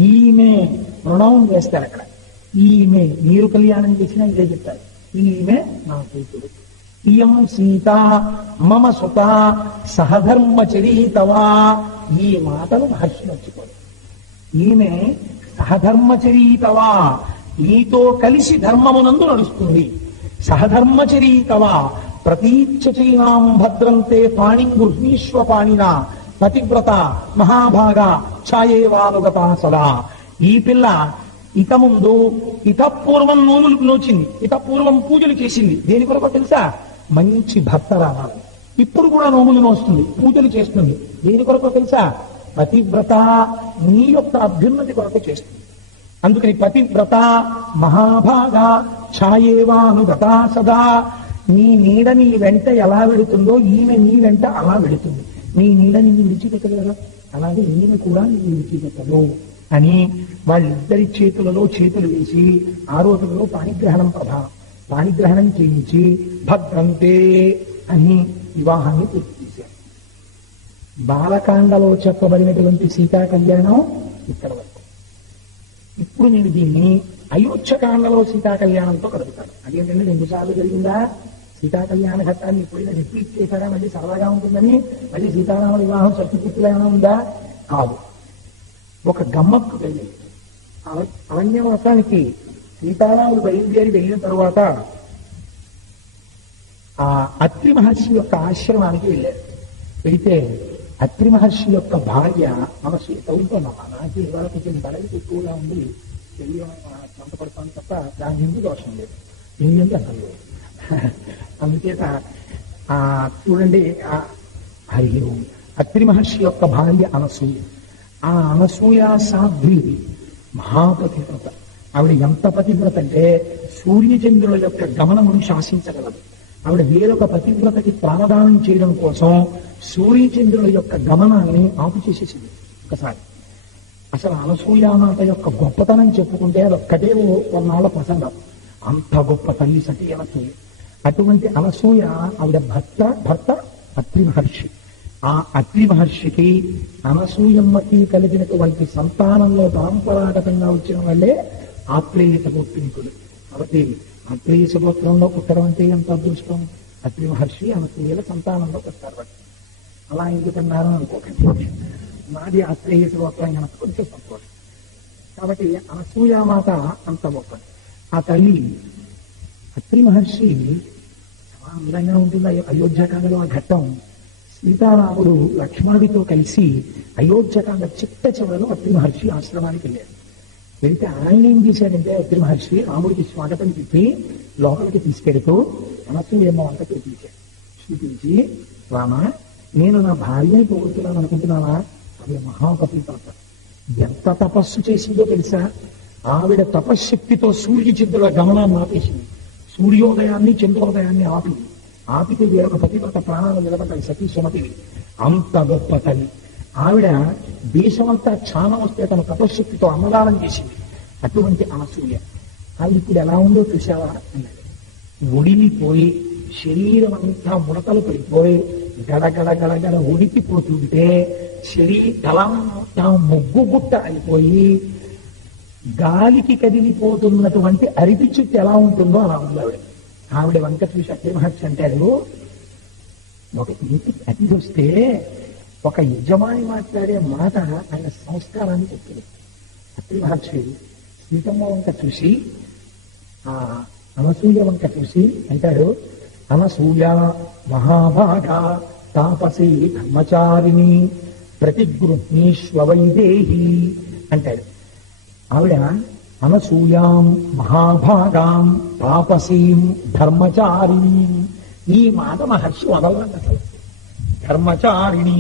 ఈమె ప్రొనౌన్ వేస్తారు అక్కడ. ఈమె మీరు కళ్యాణం చేసినా ఇదే చెప్తారు, ఈమె నా కూతురు. ఇయం సీత మమ సుత సహధర్మచరీతవా. ఈ మాటలు మహర్షి మర్చిపోరు. ఈమె సహధర్మచరీతవా, నీతో కలిసి ధర్మమునందు నడుస్తుంది. సహధర్మచరీతవా ప్రతీచ్ఛైనాం భద్రంతే పాణిం గృహీష్వ పాణినా పతివ్రత మహాభాగ ఛాయేవానుగత సదా. ఈ పిల్ల ఇతముందు ఇతపూర్వం నోములు నోచింది, ఇతపూర్వం పూజలు చేసింది. దేని కొరకు తెలుసా? మంచి భర్త రావాలి. ఇప్పుడు కూడా నోములు నోస్తుంది, పూజలు చేస్తుంది. దేని కొరకు తెలుసా? పతివ్రత, నీ యొక్క అభ్యున్నతి కొరకు చేస్తుంది. అందుకని పతివ్రత మహాభాగ ఛాయేవానుగత సదా. నీ నీడ నీ వెంట ఎలా వెళుతుందో ఈమె నీ వెంట అలా వెళుతుంది. నీ నీడ నిన్ను విడిచిపెట్టదు కదా, అలాగే ఈమె కూడా నిన్ను విడిచిపెట్టదు అని వాళ్ళిద్దరి చేతులలో చేతులు వేసి ఆ రోజుల్లో పాణిగ్రహణం ప్రధానం. పాణిగ్రహణం చేయించి భద్రంతే అని వివాహాన్ని పూర్తి చేశారు. బాలకాండలో చెప్పబడినటువంటి సీతా కళ్యాణం ఇక్కడ వరకు. ఇప్పుడు నేను దీన్ని అయోధ్యకాండలో సీతా కళ్యాణంతో కలుపుతాను. అదేంటంటే 2 సార్లు జరిగిందా సీతా కళ్యాణ ఘట్టాన్ని ఎప్పుడైనా రిపీట్ చేశారా మళ్ళీ సరదాగా ఉంటుందని? మళ్ళీ సీతారామ వివాహం సత్యపూర్తిలో ఏమైనా ఉందా? కాదు. ఒక గమ్మత్తు వెళ్ళి అరణ్యవాసానికి సీతారాములు బయలుదేరి వెళ్ళిన తరువాత ఆ అత్రి మహర్షి యొక్క ఆశ్రమానికి వెళ్ళారు. వెళితే అత్రి మహర్షి యొక్క భార్య మనసు తగులుతున్నామా, నాకు ఇవాళ కొంచెం బలవి ఎక్కువగా ఉంది, పెళ్లి సంతపడతాను తప్ప దాని ఎందుకు దోషం లేదు, ఎందుకంటే అసలు లేదు. అందుచేత చూడండి, అయ్యో అత్రి మహర్షి యొక్క భార్య అనసూయ. ఆ అనసూయ సాధ్వి మహాపతివ్రత. ఆవిడ ఎంత పతివ్రత అంటే సూర్యచంద్రుల యొక్క గమనమును శాసించగలదు. ఆవిడ వేరొక పతివ్రతకి ప్రాణదానం చేయడం కోసం సూర్యచంద్రుల యొక్క గమనాన్ని ఆపు చేసేసింది ఒకసారి. అసలు అనసూయామాత యొక్క గొప్పతనం చెప్పుకుంటే అది ఒక్కటే కొన్నాళ్ళ ప్రసంగం. అంత గొప్ప తల్లి సతి అనసూయ. అటువంటి అనసూయ ఆవిడ భర్త అత్రి మహర్షి. ఆ అత్రి మహర్షికి అనసూయమ్మకి కలిగినటువంటి సంతానంలో పరంపరాగతంగా వచ్చిన వాళ్ళే ఆత్రేయత గోత్రీకులు. కాబట్టి ఆత్రేయస గోత్రంలో పుట్టడం అంటే ఎంత అదృష్టం. అత్రి మహర్షి అనసూయల సంతానంలో పుట్టారు. అలా ఎందుకన్నారు అనుకోకండి, మాది ఆత్రేయస గోత్రం కనుక కొంచెం సంతోషం. కాబట్టి అనసూయామాత అంత గొప్పది. ఆ తల్లి అత్రి మహర్షి చాలా అందంగా ఉంటుంది. అయోధ్యకాండలో ఆ ఘట్టం. సీతారాముడు లక్ష్మణుడితో కలిసి అయోధ్యకాండ చిట్ట చివరలో అత్రి మహర్షి ఆశ్రమానికి వెళ్ళాడు. వెళితే ఆయన ఏం చేశాడంటే అత్రి మహర్షి రాముడికి స్వాగతం చెప్పి లోపలికి తీసుకెడుతూ అనసూయమ్మ వంట చూపించాడు. చూపించి, రామ, నేను నా భార్యని పోగొడుతున్నాను అనుకుంటున్నావా? అది మహాపతివ్రత. ఎంత తపస్సు చేసిందో తెలుసా? ఆవిడ తపశ్శక్తితో సూర్యచంద్రుల గమనాన్ని ఆపేసింది. సూర్యోదయాన్ని చంద్రోదయాన్ని ఆపితే వేరొక పతివ్రత ప్రాణాలు నిలబడ్డాయి. సతీ సుమతివి. అంత గొప్ప తల్లి ఆవిడ. దేశమంతా క్షామం వస్తే తన తపశ్శక్తితో అన్నదానం చేసింది. అటువంటి అనసూయ ఆవిడ ఇప్పుడు ఎలా ఉందో చూసావా అన్నాడు. ఒడిలిపోయి శరీరం అంతా ముడతలు పడిపోయి గడగడ గడగడ ఉడికిపోతుంటే తలంతా ముగ్గుగుట్ట అయిపోయి గాలికి కదిలిపోతున్నటువంటి అరటి చెట్టు ఎలా ఉంటుందో అలా ఉంది ఆవిడ. ఆవిడ వంక చూసి అత్రి మహర్షి అంటాడు, ఒక ఇంటికి అతిథి వస్తే ఒక యజమాని మాట్లాడే మాట ఆయన సంస్కారాన్ని చెప్తుంది. అత్రి మహర్షి సీతమ్మ వంక చూసి ఆ అనసూయ వంక చూసి అంటాడు, అనసూయ మహాభాగ తాపసి ధర్మచారిణి ప్రతిగృహ్ణీష్వ వైదేహి అంటాడు. ఆవిడ అనసూయాం మహాభాగాం తాపసీం ధర్మచారిణీ. ఈ మాట మహర్షి వదలండి. అసలు ధర్మచారిణీ,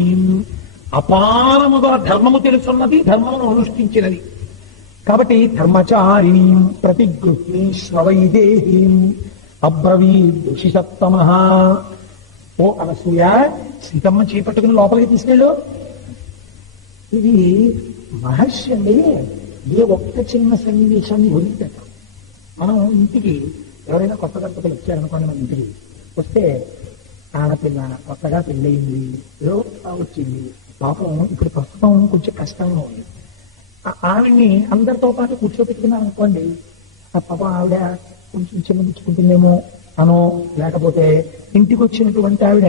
అపారముగా ధర్మము తెలుసున్నది, ధర్మమును అనుష్ఠించినది. కాబట్టి ధర్మచారిణీ ప్రతిగృహ్ణీష్వ వైదేహీం అబ్రవీదృషిసత్తమ. ఓ అనసూయ, సీతమ్మ చేపట్టుకుని లోపలికి తీసుకెళ్ళు. ఇది మహర్షి అండి ఏ ఒక్క చిన్న సన్నివేశాన్ని వదిలిపెట్టాం. మనం ఇంటికి ఎవరైనా కొత్త దంపతులు వచ్చారనుకోండి, మన ఇంటికి వస్తే ఆడపిల్ల కొత్తగా పెళ్ళయింది, ఏదో వచ్చింది, పాపం ఇప్పుడు ప్రస్తుతం కొంచెం కష్టంగా ఉంది. ఆవిడ్ని అందరితో పాటు కూర్చోపెట్టుకున్నాను అనుకోండి, ఆ పాప ఆవిడ కొంచెం చిన్నపుచ్చుకుంటుందేమో అనో, లేకపోతే ఇంటికి వచ్చినటువంటి ఆవిడ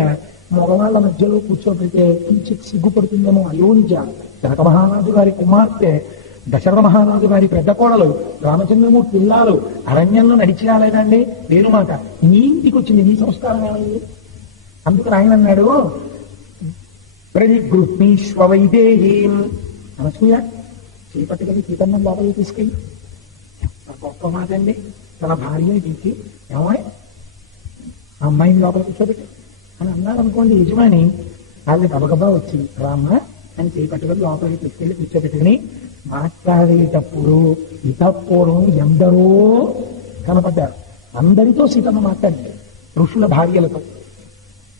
మగవాళ్ళ మధ్యలో కూర్చోబెడితే కించిత్ సిగ్గుపడుతుందేమో. అయ్యో నిజ, జనక మహారాజు గారి కుమార్తె, దశరథ మహారాజు గారి పెద్ద కోడలు, రామచంద్రమూర్తి పిల్లాలు అరణ్యంలో నడిచి రాలేదండి, నేను మాట నీ ఇంటికి వచ్చింది, నీ సంస్కారం ఏమైంది? అందుకు ఆయన అన్నాడు, ప్రతిగృహ్ణీష్వైదేహీం, అనసూయ చేపట్టుకెళ్ళి సీతమ్మ లోపలికి తీసుకెళ్ళి, గొప్ప మాట అండి. తన భార్యని తీసి ఏమో అమ్మాయిని లోపల కూర్చోబెట్టి అని అన్నారు అనుకోండి యజమాని, వాళ్ళు గబగబా వచ్చి రామ్మ అని చేపట్టుకొని లోపలికి తీసుకెళ్ళి కూర్చోబెట్టుకుని మాట్లాడేటప్పుడు ఇతపూర్వం ఎందరో కనపడ్డారు. అందరితో సీతమ్మ మాట్లాడింది, ఋషుల భార్యలతో.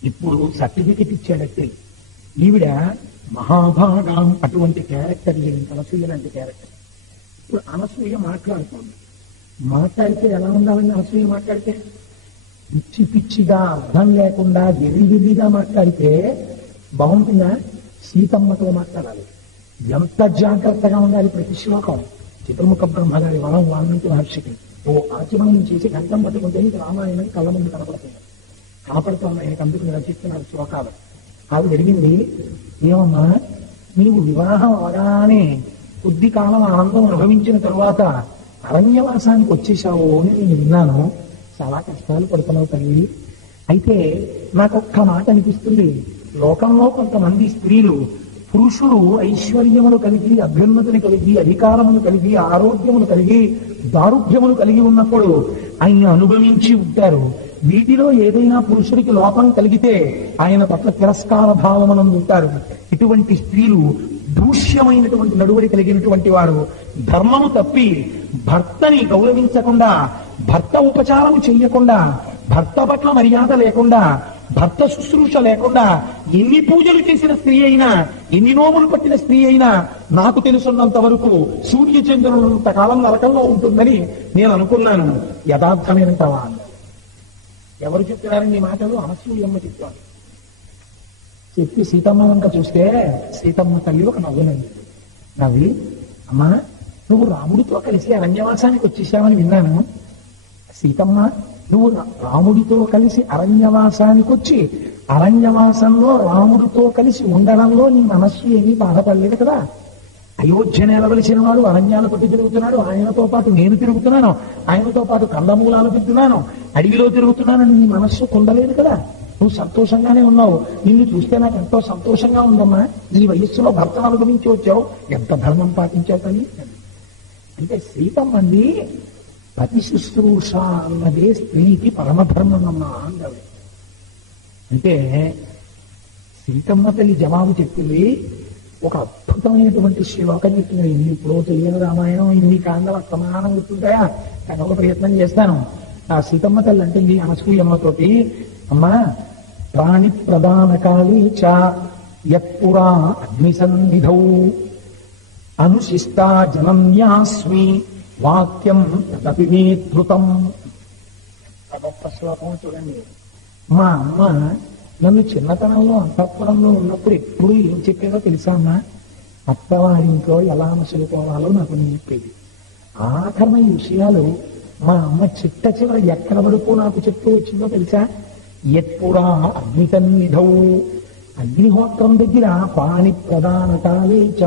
ఇప్పుడు సర్టిఫికెట్ ఇచ్చాడట్టే. ఈవిడ మహాభాగం అటువంటి క్యారెక్టర్ లేని అనసూయ లాంటి క్యారెక్టర్. ఇప్పుడు అనసూయ మాట్లాడుతోంది. మాట్లాడితే ఎలా ఉండాలని అనసూయ మాట్లాడితే? పిచ్చి పిచ్చిగా అర్థం లేకుండా ఎల్లిగా మాట్లాడితే బాగుంటుందా? సీతమ్మతో మాట్లాడాలి. ఎంత జాగ్రత్తగా ఉండాలి ప్రతి శ్లోకం. చతుర్ముఖ బ్రహ్మగారి వనం వాల్మీకి మహర్షికి ఓ ఆచమనం చేసి గంటం పట్టుకుంటే నీకు రామాయణం కళ్ళ ముందు కనపడుతుంది. కనపడుతుంది ఆయనకు, అందుకు రచిస్తున్నారు శ్లోకాలు. ఆవిడ అడిగింది, ఏమమ్మా నీవు వివాహం అవగానే కొద్ది కాలం ఆనందం అనుభవించిన తరువాత అరణ్యవాసానికి వచ్చేసావు అని నేను విన్నాను. చాలా కష్టాలు పడుతున్నావు తల్లి. అయితే నాకొక్క మాట అనిపిస్తుంది, లోకంలో కొంతమంది స్త్రీలు పురుషుడు ఐశ్వర్యములు కలిగి, అభ్యున్నతిని కలిగి, అధికారమును కలిగి, ఆరోగ్యములు కలిగి, దారుఢ్యములు కలిగి ఉన్నప్పుడు ఆయన అనుభవించి ఉంటారు. వీటిలో ఏదైనా పురుషుడికి లోపం కలిగితే ఆయన పట్ల తిరస్కార భావమునందు ఉంటారు. ఇటువంటి స్త్రీలు దూష్యమైనటువంటి నడువడి కలిగినటువంటి వారు ధర్మము తప్పి భర్తని గౌరవించకుండా, భర్త ఉపచారము చెయ్యకుండా, భర్త పట్ల మర్యాద లేకుండా, భర్త శుశ్రూష లేకుండా ఎన్ని పూజలు చేసిన స్త్రీ అయినా, ఎన్ని నోములు పట్టిన స్త్రీ అయినా నాకు తెలుసున్నంత వరకు సూర్యచంద్రులంత కాలం నరకంలో ఉంటుందని నేను అనుకున్నాను. యథార్థమేనంటావా? ఎవరు చెప్తున్నారని ఈ మాటలు? అనసూయమ్మ చెప్తాను. చెప్పి సీతమ్మ వంక చూస్తే సీతమ్మ తల్లి ఒక నవ్వునండి. నవ్వి, అమ్మా నువ్వు రాముడితో కలిసి అరణ్యవాసానికి వచ్చేసావని విన్నాను. సీతమ్మ, నువ్వు రాముడితో కలిసి అరణ్యవాసానికి వచ్చి అరణ్యవాసంలో రాముడితో కలిసి ఉండడంలో నీ మనస్సు ఏమీ బాధపడలేదు కదా? అయోధ్య నెలవలసిన వాడు అరణ్యాలు పట్టి తిరుగుతున్నాడు, ఆయనతో పాటు నేను తిరుగుతున్నాను, ఆయనతో పాటు కందమూలాలు తిరుగుతున్నాను, అడవిలో తిరుగుతున్నానని నీ మనస్సు కొండలేదు కదా? నువ్వు సంతోషంగానే ఉన్నావు. నిన్ను చూస్తే నాకు ఎంతో సంతోషంగా ఉందమ్మా. ఈ వయస్సులో భర్తను అనుభవించి వచ్చావు, ఎంత ధర్మం పాటించావు తల్లి అంటే. సీతమ్మంది పతి శుశ్రూష అన్నదే స్త్రీకి పరమధర్మమమ్మా అన్నది. అంటే సీతమ్మ తల్లి జవాబు చెప్పింది. ఒక అద్భుతమైనటువంటి శ్లోకం చెప్తుంది. ఇప్పుడు తెలియని రామాయణం ఇన్ని కాండలు సమానం గుర్తుంటాయా? కానీ ఒక ప్రయత్నం చేస్తాను. ఆ సీతమ్మ తల్లి అంటుంది అనసూయమ్మతోటి, అమ్మా ప్రాణి ప్రధాన కాళీ చ యత్పురా అగ్ని సన్నిధౌ అనుశిష్టా జనన్యాస్మి వాక్యం తదపి మే ధృతం. గొప్ప శ్లోకం చూడండి. మా అమ్మ నన్ను చిన్నతనంలో అంతఃపురంలో ఉన్నప్పుడు ఎప్పుడు ఏం చెప్పేదో తెలుసా అమ్మా? అత్తవారింట్లో ఎలా మసులుకోవాలో నాకు చెప్పేది. ఆఖరణ ఈ విషయాలు మా అమ్మ చిట్ట చివర ఎక్కడ వరకు నాకు చెప్తూ వచ్చిందో తెలుసా? ఎప్పుడా అగ్నితన్నిధౌ, అగ్నిహోత్రం దగ్గర పాణి ప్రధాన కాలేచ,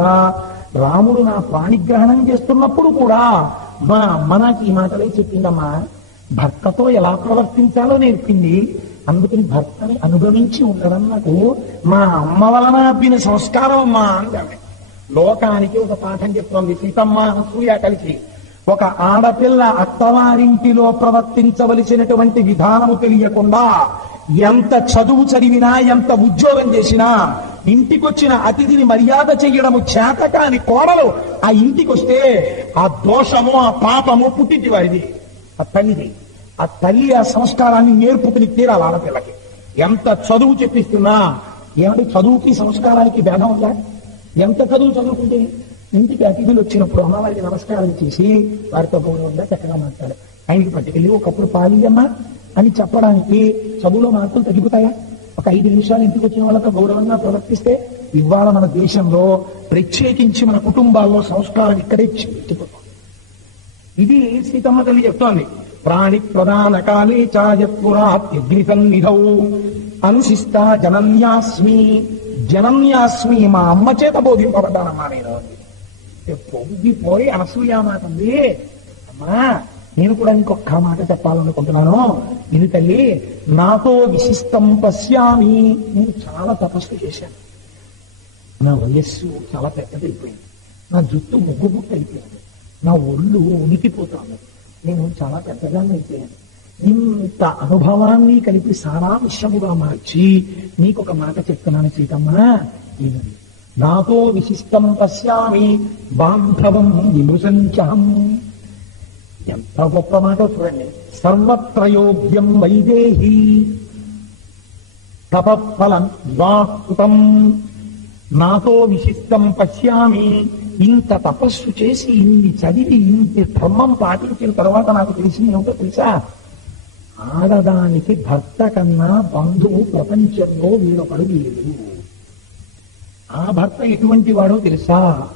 రాముడు నా పాణిగ్రహణం చేస్తున్నప్పుడు కూడా మా అమ్మ నాకు ఈ మాటలే చెప్పిందమ్మా. భర్తతో ఎలా ప్రవర్తించాలో నేర్పింది. అందుకని భర్తని అనుగమించి ఉండడం నాకు మా అమ్మ వలన అబ్బిన సంస్కారం అమ్మా అంటాడు. లోకానికి ఒక పాఠం చెప్తోంది సీతమ్మ అనసూయ కలిసి. ఒక ఆడపిల్ల అత్తవారింటిలో ప్రవర్తించవలసినటువంటి విధానము తెలియకుండా ఎంత చదువు చదివినా, ఎంత ఉద్యోగం చేసినా, ఇంటికొచ్చిన అతిథిని మర్యాద చెయ్యడము చేతకాని కోడలు ఆ ఇంటికొస్తే ఆ దోషము, ఆ పాపము పుట్టింటి వారిది, ఆ తల్లిది. ఆ తల్లి ఆ సంస్కారాన్ని నేర్పుకుని తీరాలి ఆడపిల్లకి. ఎంత చదువు చెప్పిస్తున్నా, ఏమంటే చదువుకి సంస్కారానికి భేదం ఉందా? ఎంత చదువు చదువుకుంటే ఇంటికి అతిథులు వచ్చినప్పుడు అమ్మవారికి నమస్కారం చేసి వారితో గౌరవంగా చక్కగా మాట్లాడు. ఆయనకి పట్టుకెళ్ళి ఒకప్పుడు పాలియమ్మా అని చెప్పడానికి చదువులో మార్పులు తగ్గిపోతాయా? ఒక 5 నిమిషాలు ఇంటికి వచ్చిన వాళ్ళతో గౌరవంగా ప్రవర్తిస్తే ఇవాళ మన దేశంలో ప్రత్యేకించి మన కుటుంబాల్లో సంస్కారం ఇక్కడే చిక్కుపోతుంది. ఇది సీతమ్మ తల్లి చెప్తోంది. ప్రాణి ప్రధాన కాలే చాయత్పురాగ్ని సన్నిధౌ అనుశిష్టా జనన్యాస్మి. జనన్యాస్మి, మా అమ్మ చేత బోధింపబడ్డానమ్మా నేను. పొంగిపోయి అనసూయామాట ఉంది. అమ్మా, నేను కూడా ఇంకొక మాట చెప్పాలనుకుంటున్నాను. ఇది తల్లి, నాతో విశిష్టం పశ్యామి. నేను చాలా తపస్సు చేశాను. నా వయస్సు చాలా పెద్దదైపోయింది. నా జుట్టు ముగ్గుబుట్టు అయిపోయింది. నా ఒళ్ళు ఉనికిపోతాను. నేను చాలా పెద్దగానే అయిపోయాను. ఇంత అనుభవాన్ని కలిపి సారాంశముగా మార్చి నీకొక మాట చెప్తున్నాను సీతమ్మ. ఏమిటి? నాతో విశిష్టం పశ్యామి బాంధవం విమృశంచహం. ఎంత గొప్ప మాట చూడండి. సర్వత్రయోగ్యం వైదేహి తపఫలం వివాహృతం. నాతో విశిష్టం పశ్యామి. ఇంత తపస్సు చేసి ఇన్ని చదివి ఇంత ధర్మం పాటించిన తర్వాత నాకు తెలిసింది ఏమిటో తెలుసా? ఆడదానికి భర్త కన్నా బంధువు ప్రపంచంలో వీరొకడు లేదు. ఆ భర్త ఎటువంటి వాడో తెలుసా?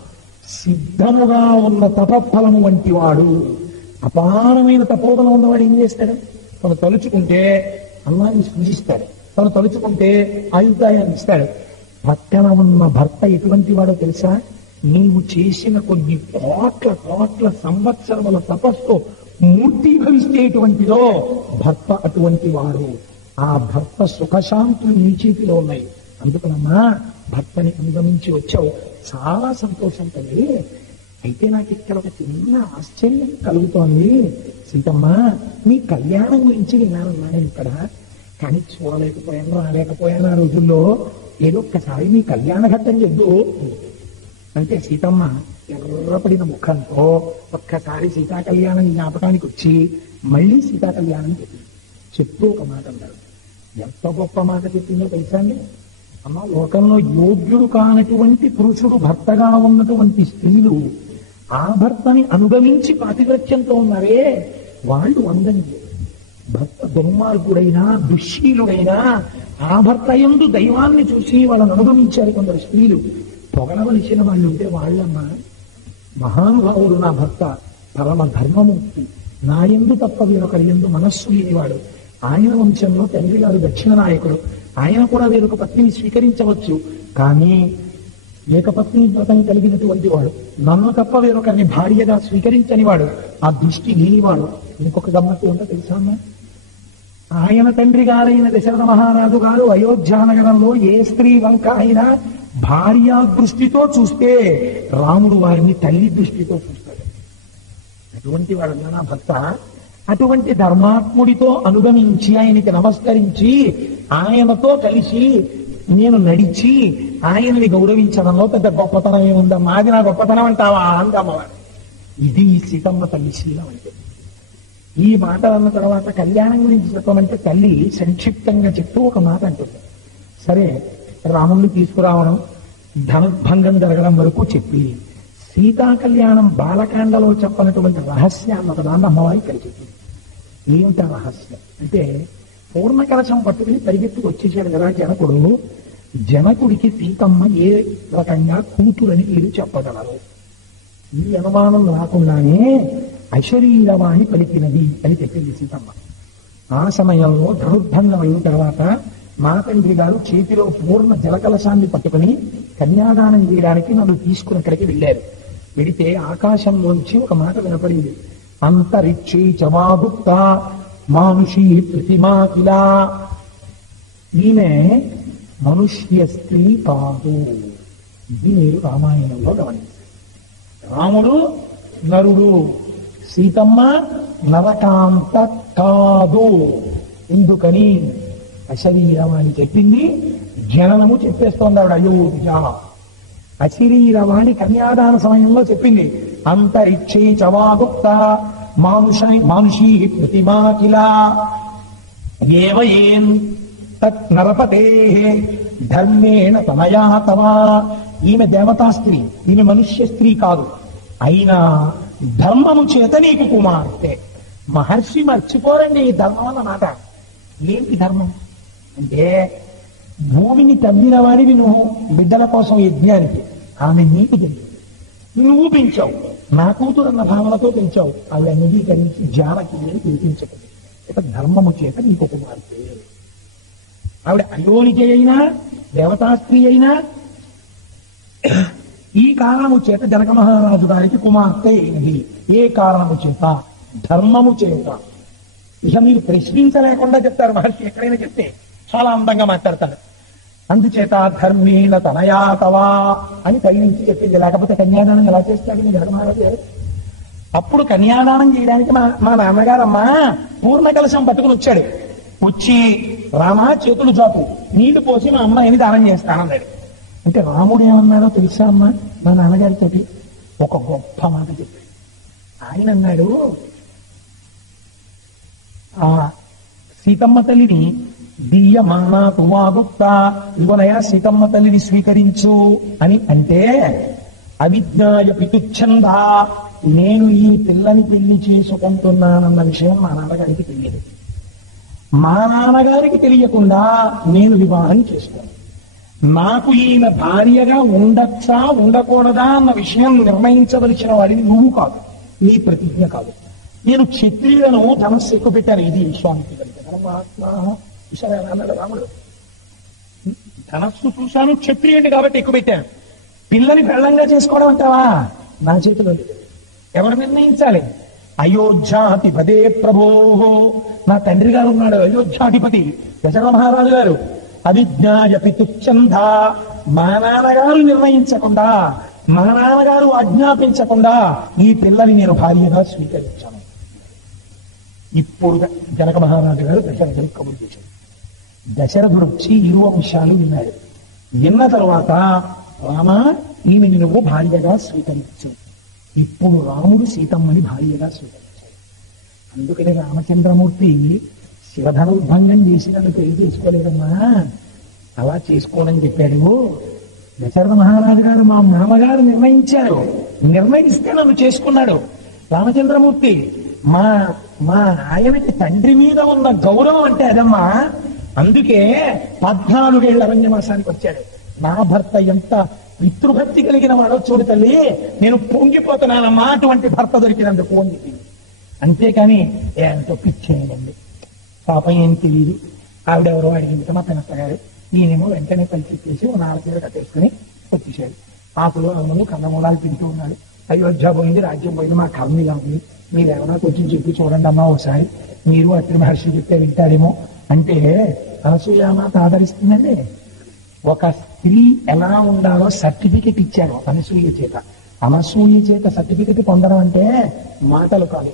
సిద్ధముగా ఉన్న తపఫలము వంటి వాడు. అపారమైన తపోబలం ఉన్నవాడు ఏం చేస్తాడు? తను తలుచుకుంటే అన్నాన్ని సృజిస్తాడు. తను తలుచుకుంటే ఆయుధాయాన్ని ఇస్తాడు. పక్కన ఉన్న భర్త ఎటువంటి వాడో తెలుసా? నీవు చేసిన కొన్ని కోట్ల సంవత్సరముల తపస్సు మూర్తీభవిస్తేటువంటిదో భర్త అటువంటి వాడు. ఆ భర్త సుఖశాంతులు నీ చేతిలో ఉన్నాయి. అందుకనమ్మా, భర్తని అనుగమించి వచ్చావు, చాలా సంతోషం తల్లి. అయితే నాకు ఇక్కడ ఒక చిన్న ఆశ్చర్యం కలుగుతోంది సీతమ్మ. మీ కళ్యాణం గురించి విన్నానన్నాను ఇక్కడ, కానీ చూడలేకపోయాను, రాలేకపోయాను. ఆ రోజుల్లో ఏదో ఒక్కసారి మీ కళ్యాణ ఘట్టం చెప్దు అంటే సీతమ్మ ఎర్రపడిన ముఖంతో ఒక్కసారి సీతా కళ్యాణం జ్ఞాపకానికి వచ్చి మళ్ళీ సీతా కళ్యాణం చెప్తూ ఒక మాట అన్నారు. ఎంత గొప్ప మాట చెప్పిందో తెలుసా అండి? అమ్మ, లోకంలో యోగ్యుడు కానటువంటి పురుషుడు భర్తగా ఉన్నటువంటి స్త్రీలు ఆ భర్తని అనుగమించి పాతివ్రత్యంతో ఉన్నారే, వాళ్ళు అందండి. భర్త దుర్మార్గుడైనా దుశ్శీలుడైనా ఆ భర్త యందు దైవాన్ని చూసి వాళ్ళని అనుగమించారు కొందరు స్త్రీలు. పొగడవలసిన వాళ్ళు ఉంటే వాళ్ళమ్మ, మహానుభావుడు నా భర్త, పరమ ధర్మమూర్తి, నా యందు తప్ప వేరొకరి యందు మనస్సు లేనివాడు, ఆయన వంశంలో తండ్రి గారు దక్షిణ నాయకుడు, ఆయన కూడా వేరొక పత్నిని స్వీకరించవచ్చు, కానీ ఏకపత్ని వ్రతం కలిగినటువంటి వాడు, నన్ను తప్ప వేరొకరిని భార్యగా స్వీకరించని వాడు, ఆ దృష్టి లేనివాడు. ఇంకొక గమ్మత్తు ఉంటే తెలుసా అన్న? ఆయన తండ్రి గారైన దశరథ మహారాజు గారు అయోధ్యానగరంలో ఏ స్త్రీ వంక అయినా భార్యా దృష్టితో చూస్తే రాముడు వారిని తల్లి దృష్టితో చూస్తాడు. అటువంటి వాడు నా భర్త. అటువంటి ధర్మాత్ముడితో అనుగమించి ఆయనకి నమస్కరించి ఆయనతో కలిసి నేను నడిచి ఆయనని గౌరవించడంలో పెద్ద గొప్పతనం ఏముందమ్మా? అది నా గొప్పతనం అంటావా అంటమ్మవాడు. ఇది సీతమ్మ తల్లి శీలం అంటే. ఈ మాట అన్న తర్వాత కళ్యాణం గురించి చెప్పమంటే తల్లి సంక్షిప్తంగా చెప్తూ ఒక మాట అంటుంది. సరే, రాముణ్ణి తీసుకురావడం, ధనుర్భంగం జరగడం వరకు చెప్పి సీతా కళ్యాణం బాలకాండలో చెప్పనటువంటి రహస్యాన్ని ఒకదాన్ని అమ్మవారి ఇక్కడ చెప్పింది. ఏమిటా రహస్యం అంటే, పూర్ణ కలశం పట్టుకుని పరిగెత్తుకు వచ్చేసాడు కదా జనకుడు. జనకుడికి సీతమ్మ ఏ రకంగా కూతురని మీరు చెప్పగలరు? ఈ అనుమానం రాకుండానే అశరీరవాణి పలికినది అని చెప్పింది సీతమ్మ. ఆ సమయంలో ధనుర్భంగం అయిన తర్వాత మా తండ్రి గారు చేతిలో పూర్ణ జలకలశాన్ని పట్టుకుని కన్యాదానం చేయడానికి నన్ను తీసుకుని అక్కడికి వెళ్ళారు. వెడితే ఆకాశంలోంచి ఒక మాట వినపడింది. అంతరిక్షే చవాగుప్త మానుషీ ప్రతిమా కిలా. ఈమె మనుష్య స్త్రీ కాదు. ఇది మీరు రామాయణంలో గమనించారు. రాముడు నరుడు, సీతమ్మ నరకాంత కాదు. ఎందుకని? అశరీరం అని చెప్పింది. జననము చెప్పేస్తోంది ఆవిడ అయోధ్య. అశరీరవాణి కన్యాదాన సమయంలో చెప్పింది. అంతరిక్షే చవాగుప్త మానుషీ ప్రతిమా కిలా ఏవయేన్ తత్ నరపతే ధర్మేణ తనయా తవా. ఈమె దేవతా స్త్రీ, ఈమె మనుష్య స్త్రీ కాదు. అయినా ధర్మము చేత నీకు కుమార్తె. మహర్షి మర్చిపోరండి ఈ ధర్మం అన్నమాట. ఏంటి ధర్మం అంటే, భూమిని తవ్విన వాడివి నువ్వు బిడ్డల కోసం యజ్ఞానికి, ఆమె నీకు తెలియదు, నువ్వు పెంచావు, నా కూతురు అన్న భావనతో పెంచావు, ఆవిడ అంగీకరించి జానకి అని పిలిపించకూడదు. ఇక ధర్మము చేత నీకు కుమార్తె. ఆవిడ అయోనిజ అయినా దేవతాస్త్రీ అయినా ఈ కారణము చేత జనక మహారాజు గారికి కుమార్తె అయినది. ఏ కారణము చేత? ధర్మము చేత. ఇక మీరు ప్రశ్నించలేకుండా చెప్తారు మహర్షి, ఎక్కడైనా చెప్తే చాలా అందంగా మాట్లాడతారు. అందుచేత ధర్మేణ తనయాతవా అని పై నుంచి చెప్పింది. లేకపోతే కన్యాదానం ఎలా చేస్తాడు మీ జనక మహారాజు గారు? అప్పుడు కన్యాదానం చేయడానికి మా నాన్నగారమ్మా పూర్ణ కలశం పట్టుకుని వచ్చాడు. వచ్చి రామా చేతులు చాపు, నీళ్లు పోసి మా అమ్మాయిని దానం చేస్తానన్నాడు. అంటే రాముడు ఏమన్నాడో తెలుసా అమ్మా మా నాన్నగారితో? ఒక గొప్ప మాట చెప్పాడు. ఆయన అన్నాడు, ఆ సీతమ్మ తల్లిని దీయమానా తుమాగుప్త, ఇవనయా సీతమ్మ తల్లిని స్వీకరించు అని అంటే, అవిజ్ఞాయ పితుచ్ఛంద, నేను ఈ పిల్లని పెళ్లి చేసుకుంటున్నానన్న విషయం మా నాన్నగారికి తెలియదు. మా నాన్నగారికి తెలియకుండా నేను వివాహం చేసుకోను. నాకు ఈయన భార్యగా ఉండొచ్చా ఉండకూడదా అన్న విషయం నిర్ణయించవలసిన వాడిని నువ్వు కాదు, నీ ప్రతిజ్ఞ కాదు. నేను క్షత్రియులను ధనస్సు ఎక్కువ పెట్టాను. ఇది విశ్వామిత్రుడి కనుక ధర్మాత్మ అన్నాడు రాముడు. ధనస్సు చూశాను, క్షత్రియుడిని కాబట్టి ఎక్కువ పెట్టాను. పిల్లని పెళ్ళంగా చేసుకోవడం అంటావా? నా చేతిలో లేదు. ఎవరు నిర్ణయించాలి? అయోధ్యాధిపదే ప్రభో, నా తండ్రి గారు ఉన్నాడు అయోధ్యాధిపతి దశరథ మహారాజు గారు. అవిజ్ఞాయ పితుచ్ఛంద, మా నాన్నగారు నిర్ణయించకుండా, మా నాన్నగారు ఆజ్ఞాపించకుండా ఈ పిల్లని నేను భార్యగా స్వీకరించాను. ఇప్పుడు జనక మహారాజు గారు దశరథుడికి కబురు చేశాడు. దశరథుడు వచ్చి ఇరు అంశాలు విన్నాడు. విన్న తరువాత, రామా ఈమెని నువ్వు భార్యగా స్వీకరించావు. ఇప్పుడు రాముడు సీతమ్మని భార్యగా స్వీకరించాడు. అందుకని రామచంద్రమూర్తి శివధనుర్భంగం చేసి నన్ను పెళ్లి చేసుకోలేదమ్మా, అలా చేసుకోనని చెప్పాడు. దశరథ మహారాజు గారు మా మామగారు నిర్ణయించారు, నిర్ణయిస్తే నన్ను చేసుకున్నాడు. రామచంద్రమూర్తి మా మా ఆయనకి తండ్రి మీద ఉన్న గౌరవం అంటే అదమ్మా. అందుకే 14 ఏళ్ల అరణ్యవాసానికి వచ్చాడు. నా భర్త ఎంత పితృభక్తి కలిగిన వాడో చూడు తల్లి, నేను పొంగిపోతున్నానమ్మా అటువంటి భర్త దొరికినందుకు అని చెప్పింది. అంతేకాని ఎంతో పిచ్చేయండి, పాపం ఏం తెలియదు. ఆవిడెవరో అడిగింది మా పెనత్తగారు. నేనేమో వెంటనే పని చెప్పేసి 4 చీర కట్టేసుకుని వచ్చేసాడు. ఆకులు అమ్మలు కందమూలాలు తింటూ ఉన్నాడు. అయోధ్య పోయింది, రాజ్యం పోయింది, మా కర్మిగా ఉంది, మీరేమన్నా కొంచెం చెప్పి చూడండి అమ్మా ఒకసారి, మీరు అత్రి మహర్షి చెప్తే వింటారేమో అంటే అనసూయామాత ఆదరిస్తుందండి. ఒక స్త్రీ ఎలా ఉండాలో సర్టిఫికెట్ ఇచ్చారు అనసూయ చేత. అనసూయ చేత సర్టిఫికెట్ పొందడం అంటే మాటలు కాదు.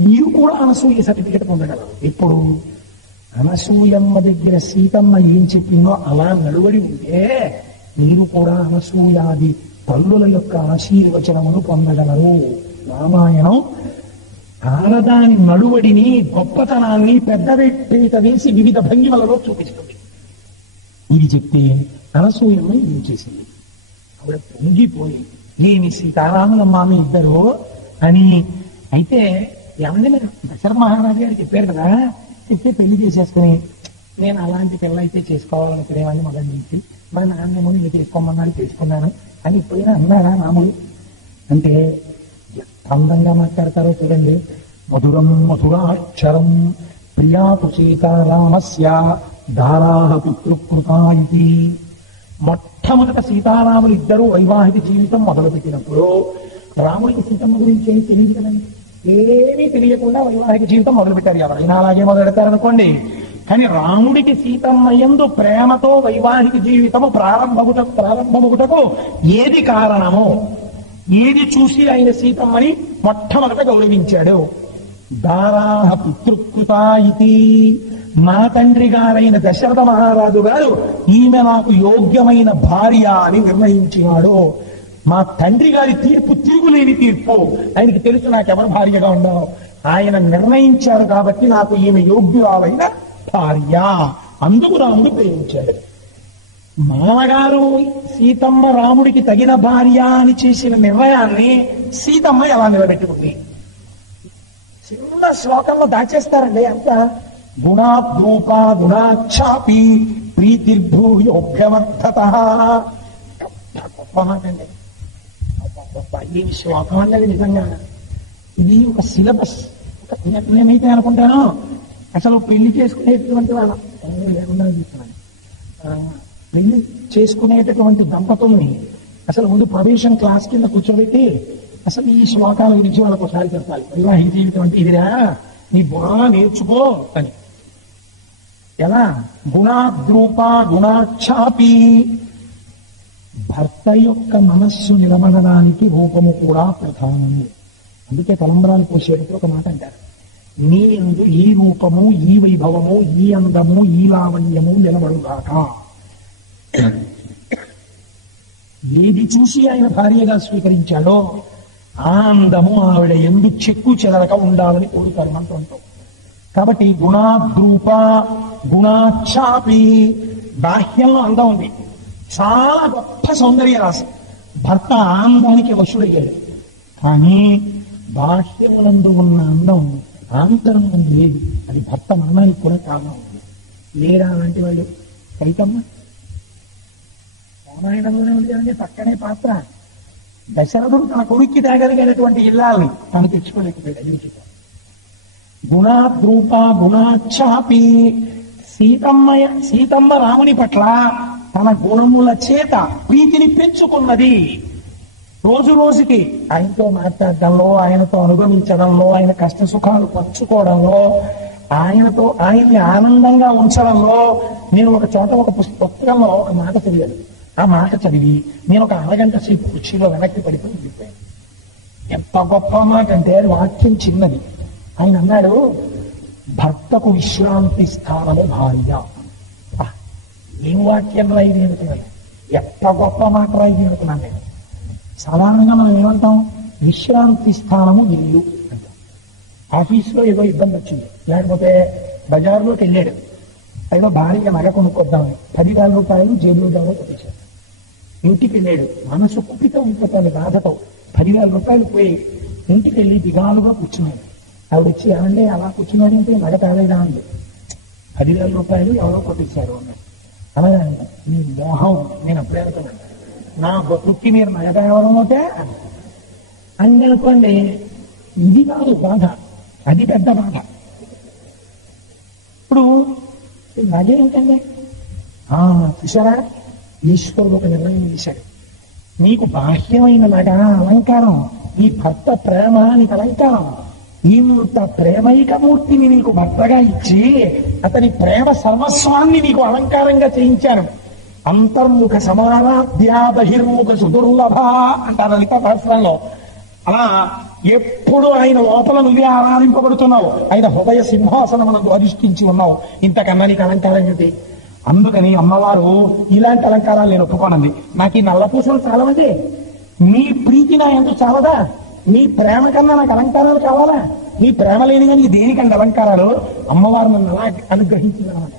మీరు కూడా అనసూయ సర్టిఫికెట్ పొందగలరు. ఇప్పుడు అనసూయమ్మ దగ్గర సీతమ్మ ఏం చెప్పిందో అలా నడువడి ఉంటే మీరు కూడా అనసూయాది తల్లుల యొక్క ఆశీర్వచనమును పొందగలరు. రామాయణం ఆడదాని నడువడిని, గొప్పతనాన్ని పెద్దపీట వేసి వివిధ భంగిమలలో చూపిస్తుంది. ఇది చెప్తే అనసూయమ్మ ఏం చేసింది? ఆవిడ పొంగిపోయి, ఏమి సీతారాములమ్మ మీ ఇద్దరు అని. అయితే ఏమంటే మీరు దశరథ మహారాజు గారు చెప్పారు కదా, చెప్తే పెళ్లి చేసేసుకుని, నేను అలాంటి పిల్ల అయితే చేసుకోవాలనుకునేవాడిని మొదటి నుంచి, మా నాన్నేమో నేను చేసుకోమన్నాడు చేసుకున్నాను అని ఇప్పుడైనా అన్నారా రాముడు? అంటే ఎంత అందంగా మాట్లాడతారో చూడండి. మధురం మధురాక్షరం ప్రియాతు సీతారామస్య దారాహ పితృకృతా ఇది. మొట్టమొదట సీతారాములు ఇద్దరు వైవాహిక జీవితం మొదలుపెట్టినప్పుడు రాముడికి సీతమ్మ గురించి ఏమి తెలియదు కదండి. ఏమీ తెలియకుండా వైవాహిక జీవితం మొదలుపెట్టారు. ఎవరైనా అలాగే మొదలెడతారనుకోండి. కానీ రాముడికి సీతమ్మ యందు ప్రేమతో వైవాహిక జీవితము ప్రారంభమగుటకు ఏది కారణమో, ఏది చూసి ఆయన సీతమ్మని మొట్టమొదట గౌరవించాడు? దారాహ పితృకృతా ఇది. మా తండ్రి గారైన దశరథ మహారాజు గారు ఈమె నాకు యోగ్యమైన భార్య అని నిర్ణయించినాడు. మా తండ్రి గారి తీర్పు తిరుగులేని తీర్పు. ఆయనకి తెలుసు నాకెవరు భార్యగా ఉండవు. ఆయన నిర్ణయించారు కాబట్టి నాకు ఈమె యోగ్యురాలైన భార్య. అందుకు రాముడు ప్రేమించాడు. మామగారు సీతమ్మ రాముడికి తగిన భార్య అని చేసిన నిర్ణయాన్ని సీతమ్మ ఎలా నిలబెట్టుకుంది? చిన్న శ్లోకంలో దాచేస్తారండి అంత. గుణాద్రూప గుణాక్షాపి ప్రీతిర్భూయోభ్యవర్ధత. గొప్ప మాట అండి. ఈ శ్లోకం అన్నది నిజంగా ఇది ఒక సిలబస్. నేనైతే అనుకుంటాను అసలు పెళ్లి చేసుకునేటటువంటి వాళ్ళ లేకుండా చూస్తున్నాను, పెళ్లి చేసుకునేటటువంటి దంపతుల్ని అసలు ముందు ప్రొబేషన్ క్లాస్ కింద కూర్చోబెట్టి అసలు ఈ శ్లోకాల గురించి వాళ్ళకు ఒకసారి చెప్పాలి. వివాహిక జీవితం అంటే ఇదిరా, నీ బుర్ర నేర్చుకో అని. ఎలా? గుణాద్రూప గుణాఛాపి. భర్త యొక్క మనస్సు నిలబడడానికి రూపము కూడా ప్రధానం. అందుకే తలంబరాలు పోసేటప్పుడు ఒక మాట అంటారు, నీ యందు ఈ రూపము, ఈ వైభవము, ఈ అందము, ఈ లావణ్యము నిలబడుగాక. ఏది చూసి ఆయన భార్యగా స్వీకరించాడో ఆ అందము ఆవిడ యందు చెక్కు చెదరక ఉండాలని కోరుతారు మంత్రంతో. కాబట్టి గుణాద్రూప గుణాఛాపి. బాహ్యంలో అందం ఉంది, చాలా గొప్ప సౌందర్య రాశి. భర్త ఆనందానికి వశుడయ్యాడు, కానీ బాహ్యములందు ఉన్న అందం ఆంతరంగం లేదు. అది భర్త మరణానికి కూడా కారణం ఉంది. లేరా అలాంటి వాళ్ళు? కైతమ్మ రామాయణంలోనే ఉంది కదండి, పక్కనే పాత్ర. దశరథుడు తన కొడుక్కి తాగలిగినటువంటి ఇల్లాలని తను తెచ్చుకోలేకపోయాడు. అయోధ్యతో. గుణాద్రూప గుణాఛాపి. సీతమ్మ రాముని పట్ల తన గుణముల చేత ప్రీతిని పెంచుకున్నది. రోజు రోజుకి ఆయనతో మాట్లాడడంలో, ఆయనతో అనుగమించడంలో, ఆయన కష్ట సుఖాలు పంచుకోవడంలో, ఆయన్ని ఆనందంగా ఉంచడంలో. నేను ఒక చోట ఒక పుస్తకంలో ఒక మాట చదివాను. ఆ మాట చదివి నేను ఒక అరగంట సేపు కుర్చీలో వెనక్కి పడిపోయి చెప్పాను. ఎంత గొప్ప మాట అంటే, వాక్యం చిన్నది. ఆయన అన్నాడు, భర్తకు విశ్రాంతి స్థానము భార్య. ఏం వాక్యం రాయిది అనుకున్నాను, ఎంత గొప్ప మాట రాయిది అనుకున్నాను నేను. సాధారణంగా మనం ఏమంటాం, విశ్రాంతి స్థానము ఇల్లు అంటాం. ఆఫీసులో ఏదో ఇబ్బంది వచ్చింది, లేకపోతే బజార్లోకి వెళ్ళాడు, అయినా భార్య నగ కొనుక్కొద్దామని 10,000 రూపాయలు జేబులో దాలో కొట్టేశాడు. ఇంటికి వెళ్ళాడు, మనసు కుపితం అయిపోతాడు బాధతో. 10,000 రూపాయలు పోయి ఇంటికి వెళ్ళి దిగాలుగా కూర్చున్నాడు. ఆవిడ వచ్చి ఏమంటే అలా కూర్చున్నాడంటే నగ తాగలేదా అండి. 10,000 రూపాయలు ఎవరో కొట్టేశారు అన్నాడు. అలాగే నీ మోహం, నేను అప్పుడే అనుకున్నాను, నా బతుక్కి మీరు నగ ఎవరమోతే అని అనుకోండి. ఇది కాదు బాధ, అది పెద్ద బాధ. ఇప్పుడు నగ ఏంటండి? చూసారా, ఈశ్వరుడు ఒక నిర్ణయం చేశాడు. నీకు బాహ్యమైన నగ అలంకారం, నీ భర్త ప్రేమ నీకు అలంకారం. ఇంత ప్రేమైకమూర్తిని నీకు భర్తగా ఇచ్చి అతని ప్రేమ సర్వస్వాన్ని నీకు అలంకారంగా చేయించాను. అంతర్ముఖ సమారాధ్య బహిర్ముఖ సుదుర్లభ అంటారు లలితా శాస్త్రంలో. అలా ఎప్పుడు ఆయన లోపల నువ్వే ఆరాధింపబడుతున్నావు, ఆయన హృదయ సింహాసనమునందు అధిష్ఠించి ఉన్నావు. ఇంతకన్నా నీకు అలంకారం ఏంటి? అందుకని అమ్మవారు ఇలాంటి అలంకారాలు నేను ఒప్పుకోనండి. నాకు ఈ నల్లపూసలు చాలవండి, నీ ప్రీతి నా ఎందుకు చాలదా? నీ ప్రేమ కన్నా నాకు అలంకారాలు కావాలా? నీ ప్రేమ లేని కానీ దేనికంటే అలంకారాలు? అమ్మవారు నన్ను అలా అనుగ్రహించిందనమాట.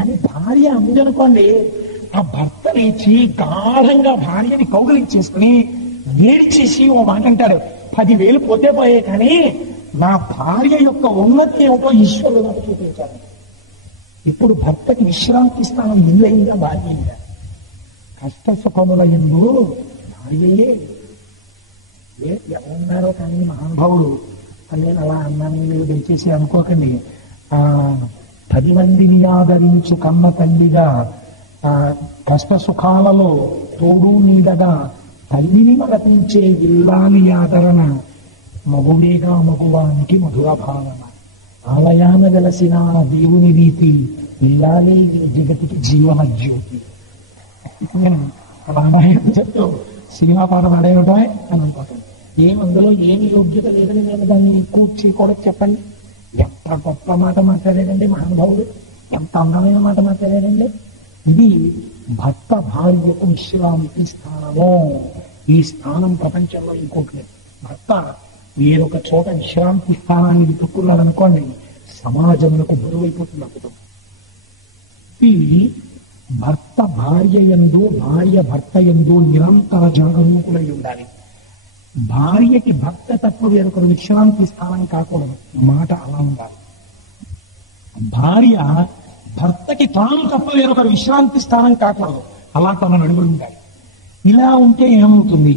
అని భార్య అందనుకోండి, ఆ భర్త లేచి గాఢంగా భార్యని కౌగిలించేసుకుని ఏడ్చేసి ఓ మాట అంటాడు, 10,000 పోతే పోయే కానీ నా భార్య యొక్క ఉన్నతి ఏమిటో ఈశ్వరుడు నాకు చూపించాడు. ఇప్పుడు భర్తకి విశ్రాంతి స్థానం ఇల్లు అయిందా భార్య అయిందా? కష్ట సుఖముల ఎందు భార్యయే. ఎవరున్నారో కానీ మహానుభావుడు అని నేను అలా అన్నాను, మీరు దయచేసి అనుకోకండి. 10 మందిని ఆదరించు కన్న తల్లిగా, కష్ట సుఖాలలో తోడు నీడగా తల్లిని మరపించే ఇల్లాలి ఆదరణ, మగుడేగా మగువానికి మధుర భావన, ఆలయాన వెలసిన దేవుని రీతి ఇల్లాలి జగతికి జీవన జ్యోతి. నేను రామాయణం చెప్తూ సినిమా పాట పాడేయటమే అని అనుకోతాను. అందులో ఏమి యోగ్యత లేదని నేను దాన్ని కూర్చి కూడా చెప్పండి. ఎంత గొప్ప మాట మాట్లాడాడండి మహానుభావుడు, ఎంత అందమైన మాట మాట్లాడాడండి. ఇది భర్త భార్యకు విశ్రాంతి స్థానము. ఈ స్థానం ప్రపంచంలో ఇంకోటి లేదు. భర్త వేరొక చోట విశ్రాంతి స్థానాన్ని వెతుక్కున్నాడు అనుకోండి, సమాజంలో బరువైపోతుంది అప్పుడు. ఈ భర్త భార్య యందు, భార్య భర్త యందు నిరంతర జాగరూకులై ఉండాలి. భార్యకి భర్త తప్పు వేరొకరు విశ్రాంతి స్థానం కాకూడదు. మాట అలా ఉండాలి. భార్య భర్తకి తాను తప్ప వేరొకరు విశ్రాంతి స్థానం కాకూడదు, అలా తన నడుములు ఉండాలి. ఇలా ఉంటే ఏమవుతుంది?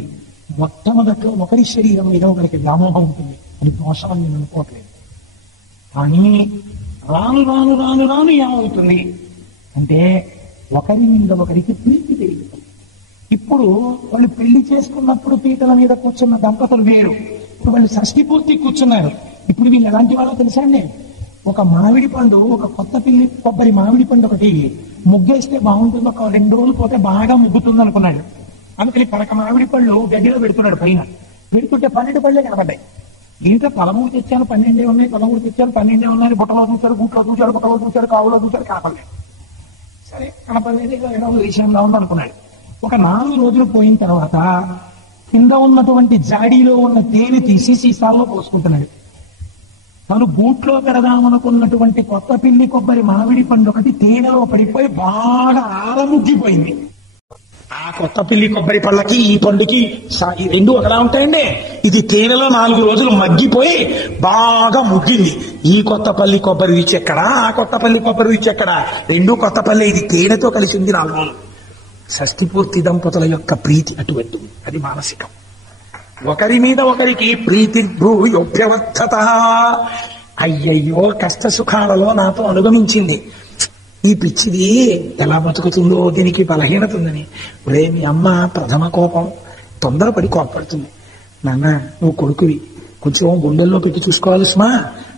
మొట్టమొదట్లో ఒకరి శరీరం మీద ఒకరికి వ్యామోహం ఉంటుంది, అది దోషం అని నేను అనుకోవట్లేదు. కానీ రాను రాను రాను రాను ఏమవుతుంది అంటే ఒకరి మీద ఒకరికి ప్రీతి పెరుగుతుంది. ఇప్పుడు వాళ్ళు పెళ్లి చేసుకున్నప్పుడు పీటల మీద కూర్చున్న దంపతులు వేరు, ఇప్పుడు వాళ్ళు షష్ఠి పూర్తి కూర్చున్నారు. ఇప్పుడు వీళ్ళు ఎలాంటి వాళ్ళో తెలుసా అండి? ఒక మామిడి పండు, ఒక కొత్త పిల్లి కొబ్బరి మామిడి పండు ఒకటి ముగ్గేస్తే బాగుంటుంది, ఒక 2 రోజులు పోతే బాగా ముగ్గుతుంది అనుకున్నాడు. అందుకని 11 మామిడి పళ్ళు గడ్డిలో పెడుతున్నాడు. పైన పెడుతుంటే 12 పళ్ళే కనబడ్డాయి. దీంట్లో 13 తెచ్చాను 12 ఉన్నాయి, 13 తెచ్చాను 12 ఉన్నాయి. బుట్టలో చూశాడు, గుట్లో చూశాడు, బుట్టలో చూశాడు, కావులో చూశాడు, కనపడలేదు. సరే కనపడలేదు, ఏదో విషయంలో ఉంది అనుకున్నాడు. ఒక 4 రోజులు పోయిన తర్వాత కింద ఉన్నటువంటి జాడీలో ఉన్న తేనె తీసి సీసాల్లో పోసుకుంటున్నాడు. తను గూట్లో పెడదామనుకున్నటువంటి కొత్త పిల్లి కొబ్బరి మామిడి పండు ఒకటి తేనెలో పడిపోయి బాగా ఆరముగ్గిపోయింది. ఆ కొత్త పిల్లి కొబ్బరి పళ్ళకి ఈ పండుకి ఈ 2 ఒకలా ఉంటాయండి. ఇది తేనెలో 4 రోజులు మగ్గిపోయి బాగా ముగ్గింది. ఈ కొత్త పల్లి కొబ్బరి రుచి ఎక్కడా, ఆ కొత్త పల్లి కొబ్బరి రుచి ఎక్కడా? 2 కొత్త పల్లె. ఇది తేనెతో కలిసింది 4 రోజులు. షష్ఠి పూర్తి దంపతుల యొక్క ప్రీతి అటువంటిది, అది మానసికం. ఒకరి మీద ఒకరికి ప్రీతి భ్రూయోభ్యవర్ధత. అయ్యయ్యో కష్ట సుఖాలలో నాతో అనుగమించింది, ఈ పిచ్చిది ఎలా బతుకుతుందో, దీనికి బలహీనత ఉందని. ఒరే మీ అమ్మ ప్రథమ కోపం, తొందరపడి కోపడుతుంది. నాన్న నువ్వు కొడుకువి, కొంచెం గుండెల్లో పెట్టి చూసుకోవాలి సుమా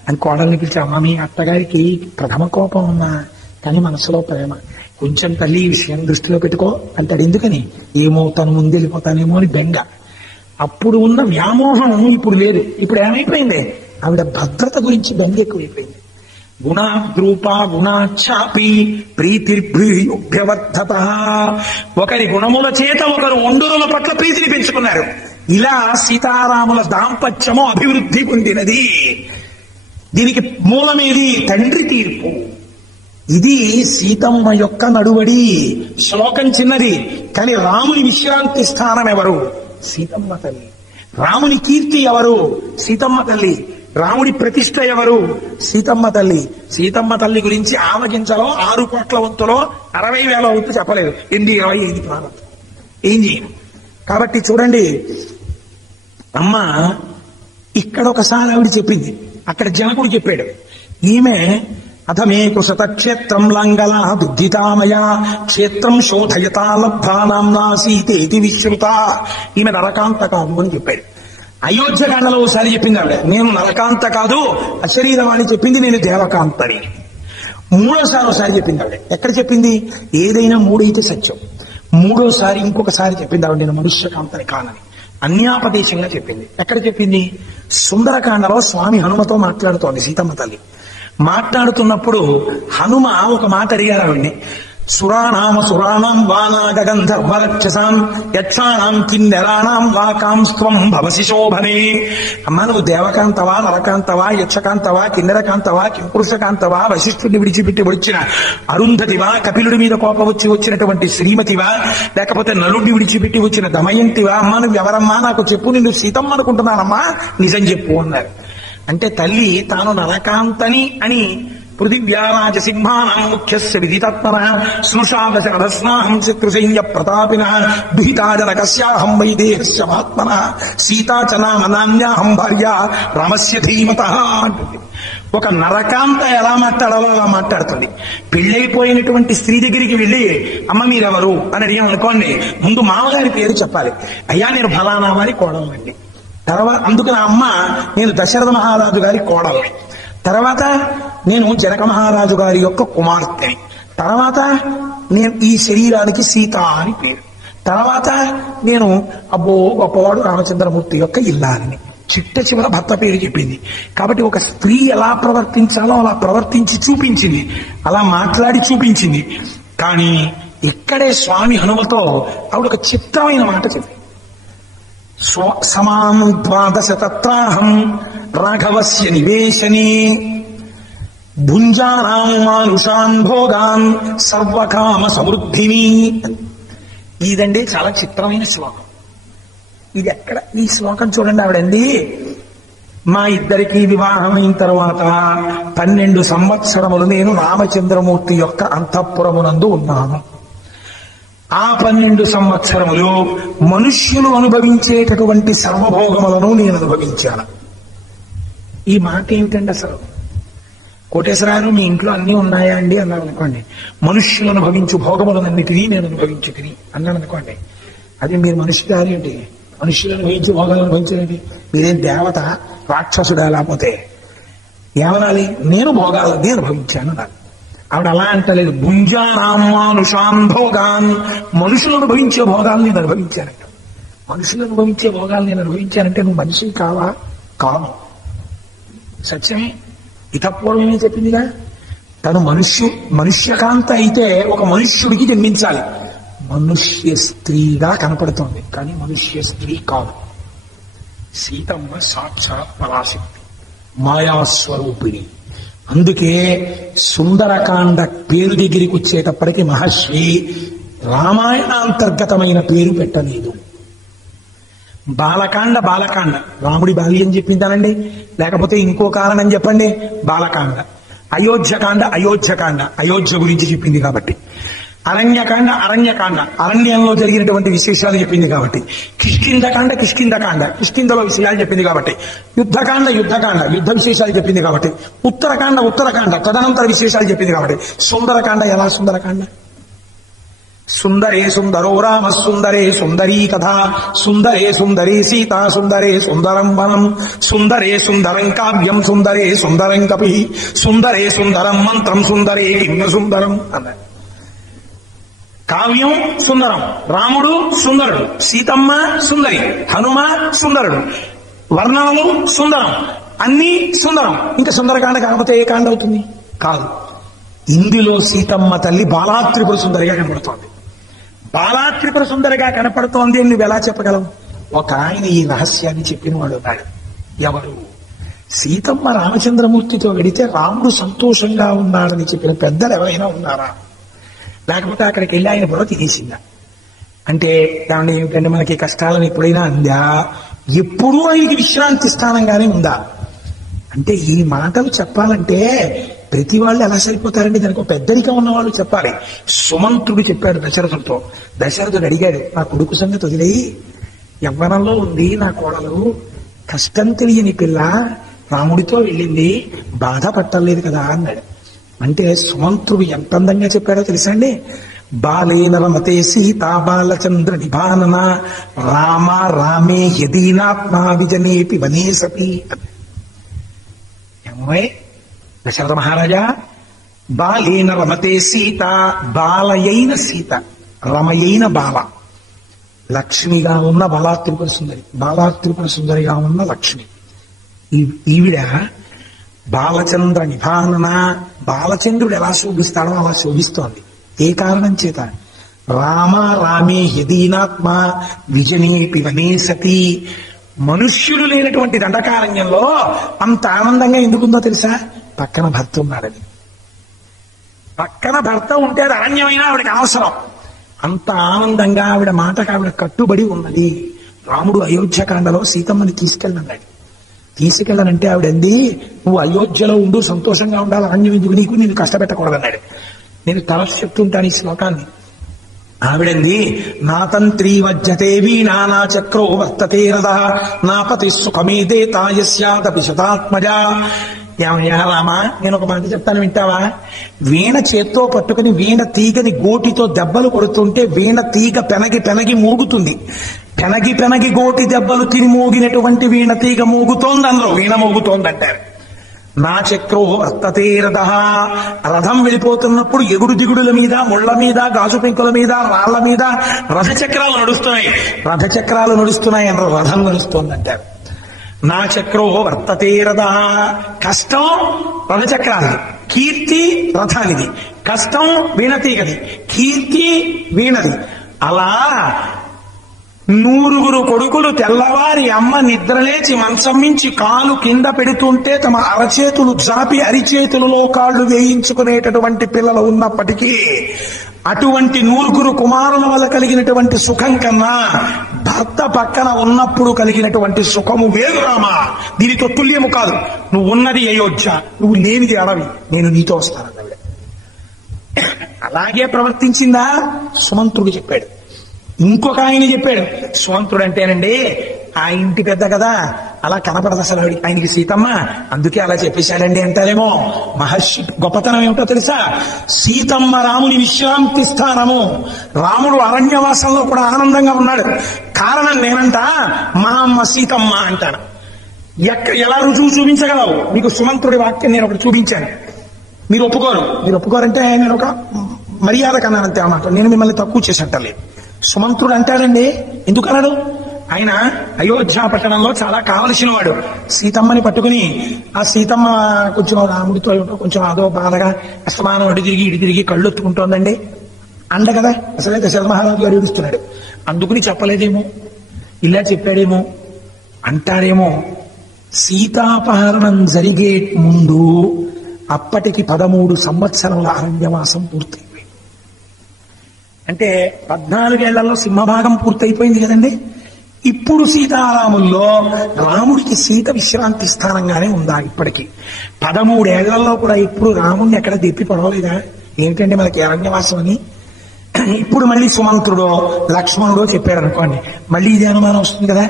అని కోడల్ని పిలిచి, అమ్మ మీ అత్తగారికి ప్రథమ కోపం ఉన్నా కానీ మనసులో ప్రేమ, కొంచెం తల్లి ఈ విషయం దృష్టిలో పెట్టుకో అంటాడు. ఎందుకని? ఏమో తను ముందు వెళ్ళిపోతానేమో అని బెంగ. అప్పుడు ఉన్న వ్యామోహం ఇప్పుడు లేదు. ఇప్పుడు ఏమైపోయింది? ఆవిడ భద్రత గురించి బెంగ ఎక్కువైపోయింది. గుణాద్రూపా గుణాఛాపి ప్రీతిర్భ్యూభ్యవర్ధత. ఒకరి గుణముల చేత ఒకరు ఒండురుల పట్ల ప్రీతిని పెంచుకున్నారు. ఇలా సీతారాముల దాంపత్యము అభివృద్ధి పొందినది. దీనికి మూలమేది? తండ్రి తీర్పు. ఇది సీతమ్మ యొక్క నడువడి. శ్లోకం చిన్నది, కానీ రాముని విశ్రాంతి స్థానం ఎవరు? సీతమ్మ తల్లి. రాముని కీర్తి ఎవరు? సీతమ్మ తల్లి. రాముడి ప్రతిష్ట ఎవరు? సీతమ్మ తల్లి. సీతమ్మ తల్లి గురించి ఆవగించలో 6 కోట్ల వంతులో 60,000 వంతు చెప్పలేదు. 25 ప్రాణం ఏం చేయను. కాబట్టి చూడండి, అమ్మ ఇక్కడ ఒకసారి ఆవిడ చెప్పింది, అక్కడ జనకుడు చెప్పాడు. ఈమె అథమే కుశత క్షేత్రం లంగల దుద్ధితామయ క్షేత్రం శోధయతా లబ్ధానాంనా సీతేతి విశ్రుత. ఈమె నరకాంత కాదు అని చెప్పాడు. అయోధ్యకాండలో ఒకసారి చెప్పింది ఆవిడ, నేను నరకాంత కాదు అశరీరవాణి చెప్పింది, నేను దేవకాంతని. 3వసారి ఒకసారి చెప్పింది ఆవిడ. ఎక్కడ చెప్పింది? ఏదైనా 3 అయితే సత్యం. 3వసారి ఇంకొకసారి చెప్పింది ఆవిడ, నేను మనుష్యకాంతని కానని. అన్యాపదేశంగా చెప్పింది. ఎక్కడ చెప్పింది? సుందరకాండలో స్వామి హనుమతో మాట్లాడుతోంది సీతమ్మ తల్లి. మాట్లాడుతున్నప్పుడు హనుమ ఒక మాట అడిగారు ఆవిడ్ని. సురాణాం వానాగంధర్వరక్షసాం యక్షాణం కిన్నెరాణాం వాకాంస్త్వం భవసి శోభనే. అమ్మా నువ్వు దేవకాంతవా, నరకాంతవా, యక్షకాంతవా, కిన్నెరకాంతవా, కింపురుషకాంతవా, వశిష్ఠుడిని విడిచిపెట్టి వచ్చిన అరుంధతివా, కపిలుడి మీద కోపం వచ్చి వచ్చినటువంటి శ్రీమతివా, లేకపోతే నలుడిని విడిచిపెట్టి వచ్చిన దమయంతివా? అమ్మా నువ్వు ఎవరమ్మా నాకు చెప్పు, నిన్ను సీతమ్మ అనుకుంటున్నానమ్మా, నిజం చెప్పు అన్నారు. అంటే తల్లి తాను నరకాంతని అని పృథివ్యారాజసింహానాం ముఖ్యస్య విదితత్మన స్నుషాదశరథస్నాహం శత్రుసైన్య ప్రతాపిన దుహితాజనకస్యాహం వైదేహస్య మహాత్మన సీతా చ నామ నామ్యాహం భార్య రామస్య ధీమతః అంటుంది. ఒక నరకాంత ఎలా మాట్లాడాలో అలా మాట్లాడుతుంది. పెళ్ళైపోయినటువంటి స్త్రీ దగ్గరికి వెళ్ళి అమ్మ మీరెవరు అని అడిగాం అనుకోండి, ముందు మామగారి పేరు చెప్పాలి. అయ్యా నేను ఫలానా వారి కోడలండి. తర్వాత అందుకని అమ్మ నేను దశరథ మహారాజు గారి కోడల్ని, తర్వాత నేను జనక మహారాజు గారి యొక్క కుమార్తెని, తర్వాత నేను ఈ శరీరానికి సీత అని పేరు, తర్వాత నేను అబ్బో గొప్పవాడు రామచంద్రమూర్తి యొక్క ఇల్లాలని. చిట్ట చివర భర్త పేరు చెప్పింది. కాబట్టి ఒక స్త్రీ ఎలా ప్రవర్తించాలో అలా ప్రవర్తించి చూపించింది, అలా మాట్లాడి చూపించింది. కానీ ఇక్కడే స్వామి హనుమతో ఆవిడ ఒక చిత్రమైన మాట చెప్పింది. సమాం 12 తత్రాహం రాఘవస్య నివేశనే భుంజానాం మానుషాన్ భోగాన్ సర్వకామ సమృద్ధిని. ఇదండి చాలా చిత్రమైన శ్లోకం. ఇది ఎక్కడ ఈ శ్లోకం చూడండి, ఆవిడంది మా ఇద్దరికీ వివాహమైన తర్వాత 12 సంవత్సరములు నేను రామచంద్రమూర్తి యొక్క అంతఃపురమునందు ఉన్నాను. ఆ 12 సంవత్సరములు మనుష్యులు అనుభవించేటటువంటి సర్వభోగములను నేను అనుభవించాను. ఈ మాట ఏమిటండి అసలు? కోటేశ్వరాలు మీ ఇంట్లో అన్నీ ఉన్నాయా అండి అన్నాడు అనుకోండి. మనుష్యులు అనుభవించు భోగములన్నిటినీ నేను అనుభవించు తిని అన్నాడు అనుకోండి. అది మీరు మనుషులు ఏంటి? మనుష్యులు అనుభవించి భోగాలు అనుభవించేది మీరేం దేవత రాక్షసుడా? లేకపోతే ఏమనాలి? నేను భోగాలన్నీ అనుభవించాను అన్నారు. ఆవిడ అలా అంటలేదు. భుంజానామానుషాన్ భోగాన్, మనుషులు అనుభవించే భోగాలు నేను అనుభవించానంట. మనుషులు అనుభవించే భోగాలు నేను అనుభవించానంటే నువ్వు మనిషి కావా? కాను. సత్యమే. ఇతపూర్వమే చెప్పిందిగా. తను మనుష్యకాంత అయితే ఒక మనుష్యుడికి జన్మించాలి. మనుష్య స్త్రీగా కనపడుతోంది, కానీ మనుష్య స్త్రీ కాదు. సీతమ్మ సాక్షాత్ పరాశక్తి, మాయాస్వరూపిణి. అందుకే సుందరకాండ పేరు దగ్గరికి వచ్చేటప్పటికి మహర్షి రామాయణాంతర్గతమైన పేరు పెట్టలేదు. బాలకాండ రాముడి బాల్యం చెప్పిందానండి, లేకపోతే ఇంకో కారణం చెప్పండి. బాలకాండ. అయోధ్యకాండ అయోధ్య గురించి చెప్పింది కాబట్టి. అరణ్యకాండ అరణ్యంలో జరిగినటువంటి విశేషాలు చెప్పింది కాబట్టి. కిష్కింధకాండ కిష్కింధలో విషయాలు చెప్పింది కాబట్టి. యుద్ధకాండ యుద్ధ విశేషాలు చెప్పింది కాబట్టి. ఉత్తరకాండ తదనంతర విశేషాలు చెప్పింది కాబట్టి. సుందరకాండ ఎలా? సుందరకాండ సుందరే సుందరో రామ సుందరే సుందరీ కథ సుందరే సుందరీ సీత సుందరే సుందరం వనం సుందరే సుందరం కావ్యం సుందరే సుందరం కపి సుందరే సుందరం మంత్రం సుందరే కింగ సుందరం అన్నారు. కావ్యం సుందరం, రాముడు సుందరుడు, సీతమ్మ సుందరి, హనుమ సుందరుడు, వర్ణములు సుందరం, అన్ని సుందరం. ఇంకా సుందరకాండ కాకపోతే ఏ కాండ అవుతుంది? కాదు. ఇందులో సీతమ్మ తల్లి బాలాత్రిపుర సుందరిగా కనపడుతోంది. బాలాత్రిపుర సుందరిగా కనపడుతోంది అని నువ్వు ఎలా చెప్పగలవు? ఒక ఆయన ఈ రహస్యాన్ని చెప్పిన వాడు ఉన్నాడు. ఎవరు? సీతమ్మ రామచంద్రమూర్తితో వెడితే రాముడు సంతోషంగా ఉన్నాడని చెప్పిన పెద్దలు ఎవరైనా ఉన్నారా? లేకపోతే అక్కడికి వెళ్ళి ఆయన బుర్ర తినేసిందా? అంటే దాని ఏమిటంటే మనకి కష్టాలను ఎప్పుడైనా అందా? ఎప్పుడూ ఆయనకి విశ్రాంతి స్థానంగానే ఉందా? అంటే ఈ మాటలు చెప్పాలంటే ప్రతి వాళ్ళు ఎలా సరిపోతారండి? దానికి ఒక పెద్దరికం ఉన్నవాళ్ళు చెప్పాలి. సుమంతుడు చెప్పాడు దశరథుడితో. దశరథుడు అడిగాడు, నా కొడుకు సంగతి వదిలేయి, యవ్వనంలో ఉంది నా కోడలు, కష్టం తెలియని పిల్ల రాముడితో వెళ్ళింది, బాధపట్టలేదు కదా అన్నాడు. అంటే సుమంతుడు ఎంత అందంగా చెప్పాడో తెలుసా అండి? బాలేన రమతే సీతా బాలచంద్ర నిభానన రామ రామే యదీనాత్మా విజనేపి వనే సపి. ఏమోయ్ దశరథ మహారాజా, బాలేన రమతే సీత, బాలయైన సీత, రమయైన బాల, లక్ష్మిగా ఉన్న బాలాత్రిపుర సుందరిగా ఉన్న లక్ష్మి. ఈవిడ బాలచంద్ర నిభానన, బాలచంద్రుడు ఎలా శోభిస్తాడో అలా శోభిస్తోంది. ఏ కారణం చేత? రామ రామే యదీనాత్మ విజనేపి వనే సతి. మనుష్యులు లేనటువంటి దండకారణ్యంలో అంత ఆనందంగా ఎందుకుందో తెలుసా? పక్కన భర్త ఉన్నాడని. పక్కన భర్త ఉంటే అది అరణ్యమైనా ఆవిడకి అవసరం. అంత ఆనందంగా ఆవిడ మాటకు ఆవిడ కట్టుబడి ఉన్నది. రాముడు అయోధ్యకాండలో సీతమ్మని తీసుకెళ్ళన్నాడు. తీసుకెళ్ళనంటే ఆవిడంది, నువ్వు అయోధ్యలో ఉండు, సంతోషంగా ఉండాలి, అరణ్యం ఎందుకు నీకు, నేను కష్టపెట్టకూడదన్నాడు. నేను తరచు చెప్తుంటాను ఈ శ్లోకాన్ని. ఆవిడంది, నా తంత్రీ వజ్జతే వీణా నా చక్రో వర్తతే రథ నా పతి సుఖమేదే తాయస్యాదపి శతాత్మజా. రామా, నేను ఒక మాట చెప్తాను వింటావా? వీణ చేత్తో పట్టుకుని వీణ తీగని గోటితో దెబ్బలు కొడుతుంటే వీణ తీగ పెనగి మూగుతుంది. పెనగి గోటి దెబ్బలు తిని మోగినటువంటి వీణ తీగ మోగుతోంది, అందులో వీణ మోగుతోందంటారు. నా చక్రో వర్తతే రథ, రథం వెళ్ళిపోతున్నప్పుడు ఎగుడు దిగుడుల మీద, ముళ్ల మీద, గాజు పెంకుల మీద, రాళ్ల మీద రథచక్రాలు నడుస్తున్నాయి అన్నారు. రథం నడుస్తోందంటారు. నా చక్రో వర్తతే రథ, కష్టం రథచక్రానిది, కీర్తి రథానిది, కష్టం వీణతీగది, కీర్తి వీణది. అలా నూరుగురు కొడుకులు తెల్లవారి అమ్మ నిద్రలేచి మంచం మించి కాలు కింద పెడుతుంటే తమ అరచేతులు జాపి అరిచేతులలో కాళ్ళు వేయించుకునేటటువంటి పిల్లలు ఉన్నప్పటికీ అటువంటి నూరుగురు కుమారుల వల్ల కలిగినటువంటి సుఖం కన్నా భర్త పక్కన ఉన్నప్పుడు కలిగినటువంటి సుఖము వేరు రామా, దీనితో తుల్యము కాదు. నువ్వు ఉన్నది అయోధ్య, నువ్వు లేనిది అడవి, నేను నీతో వస్తానన్నాడు. అలాగే ప్రవర్తించిందా సుమంత్రుడు చెప్పాడు. ఇంకొక ఆయన చెప్పాడు, సుమంత్రుడు అంటేనండి ఆ ఇంటి పెద్ద కదా, అలా కనపడదు అసలు ఆయనకి సీతమ్మ, అందుకే అలా చెప్పేశాడండి అంటారేమో. మహర్షి గొప్పతనం ఏమిటో తెలుసా? సీతమ్మ రాముని విశ్రాంతి స్థానము. రాముడు అరణ్యవాసంలో కూడా ఆనందంగా ఉన్నాడు. కారణం నేనంట మా అమ్మ సీతమ్మ అంటాను. ఎలా రుజువు చూపించగలవు? మీకు సుమంత్రుడి వాక్యం నేను ఒకటి చూపించాను, మీరు ఒప్పుకోరంటే నేను ఒక మర్యాద కన్నానంతే అన్నమాట. నేను మిమ్మల్ని తక్కువ చేసేటలేదు. సుమంత్రుడు అంటాడండి, ఎందుకన్నాడు? ఆయన అయోధ్య పట్టణంలో చాలా కావలసిన వాడు. సీతమ్మని పట్టుకుని ఆ సీతమ్మ కొంచెం రాముడితో కొంచెం అదో బాధగా అస్తమానం అడి తిరిగి కళ్ళు ఒత్తుకుంటోందండి. అండ కదా, అసలే దశరథ మహారాజు గారు ఏడుస్తున్నాడు. అందుకుని చెప్పలేదేమో, ఇలా చెప్పాడేమో అంటారేమో. సీతాపహరణం జరిగే ముందు అప్పటికి 13 సంవత్సరముల అరణ్యవాసం పూర్తయిపోయింది. అంటే 14 ఏళ్లలో సింహభాగం పూర్తయిపోయింది కదండి. ఇప్పుడు సీతారాముల్లో రాముడికి సీత విశ్రాంతి స్థానంగానే ఉందా? ఇప్పటికి 13 ఏళ్లలో కూడా ఇప్పుడు రాముడిని ఎక్కడ దెప్పి పడవలేదా? ఏంటంటే మనకి అరణ్యవాసం అని. ఇప్పుడు మళ్ళీ సుమంత్రుడో లక్ష్మణుడో చెప్పాడు అనుకోండి, మళ్ళీ ఇది అనుమానం వస్తుంది కదా.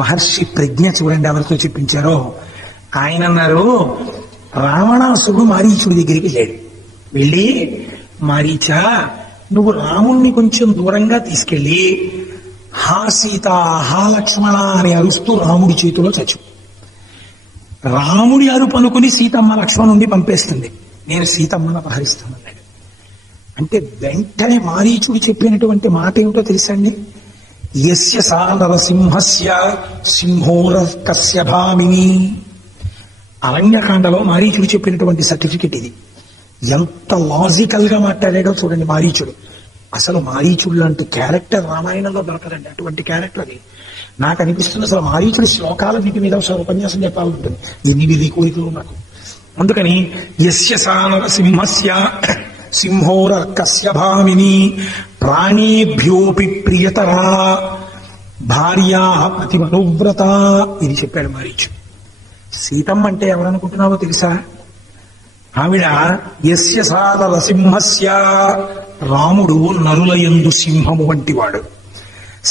మహర్షి ప్రజ్ఞ చూడండి ఎవరితో చెప్పించారో. ఆయన అన్నారు, రావణాసుడు మారీచుడి దగ్గరికి వెళ్ళి, మారీచా నువ్వు రాముణ్ణి కొంచెం దూరంగా తీసుకెళ్లి హా సీత హా లక్ష్మణ అని అరుస్తూ రాముడి చేతిలో చచ్చు. రాముడి అరుపు అనుకుని సీతమ్మ లక్ష్మణుడిని పంపేస్తుంది, నేను సీతమ్మను అపహరిస్తానన్నాడు. అంటే వెంటనే మారీచుడు చెప్పినటువంటి మాట ఏమిటో తెలుసండి? యస్య సా నరసింహస్య సింహోరకస్య భామిని. అరణ్యకాండలో మారీచుడు చెప్పినటువంటి సర్టిఫికెట్ ఇది. ఎంత లాజికల్ గా మాట్లాడాడో చూడండి మారీచుడు. అసలు మారీచుడు లాంటి క్యారెక్టర్ రామాయణంలో దొరకదండి. అటువంటి క్యారెక్టర్ అది. నాకు అనిపిస్తుంది అసలు మారీచుడి శ్లోకాల వీటి మీద ఒకసారి ఉపన్యాసం చెప్పాలంటుంది. ఎన్ని విధి కోరికలు నాకు. అందుకని యస్య సా నరసింహస్య సింహోరకస్య భామిని ప్రాణేభ్యోపి ప్రియతరా భార్యా పతిమనువ్రత. ఇది చెప్పాడు మారీచుడు. సీతమ్మ అంటే ఎవరనుకుంటున్నావో తెలుసా? ఆవిడ యస్య సా నరసింహస్య, రాముడు నరులయందు సింహము వంటివాడు.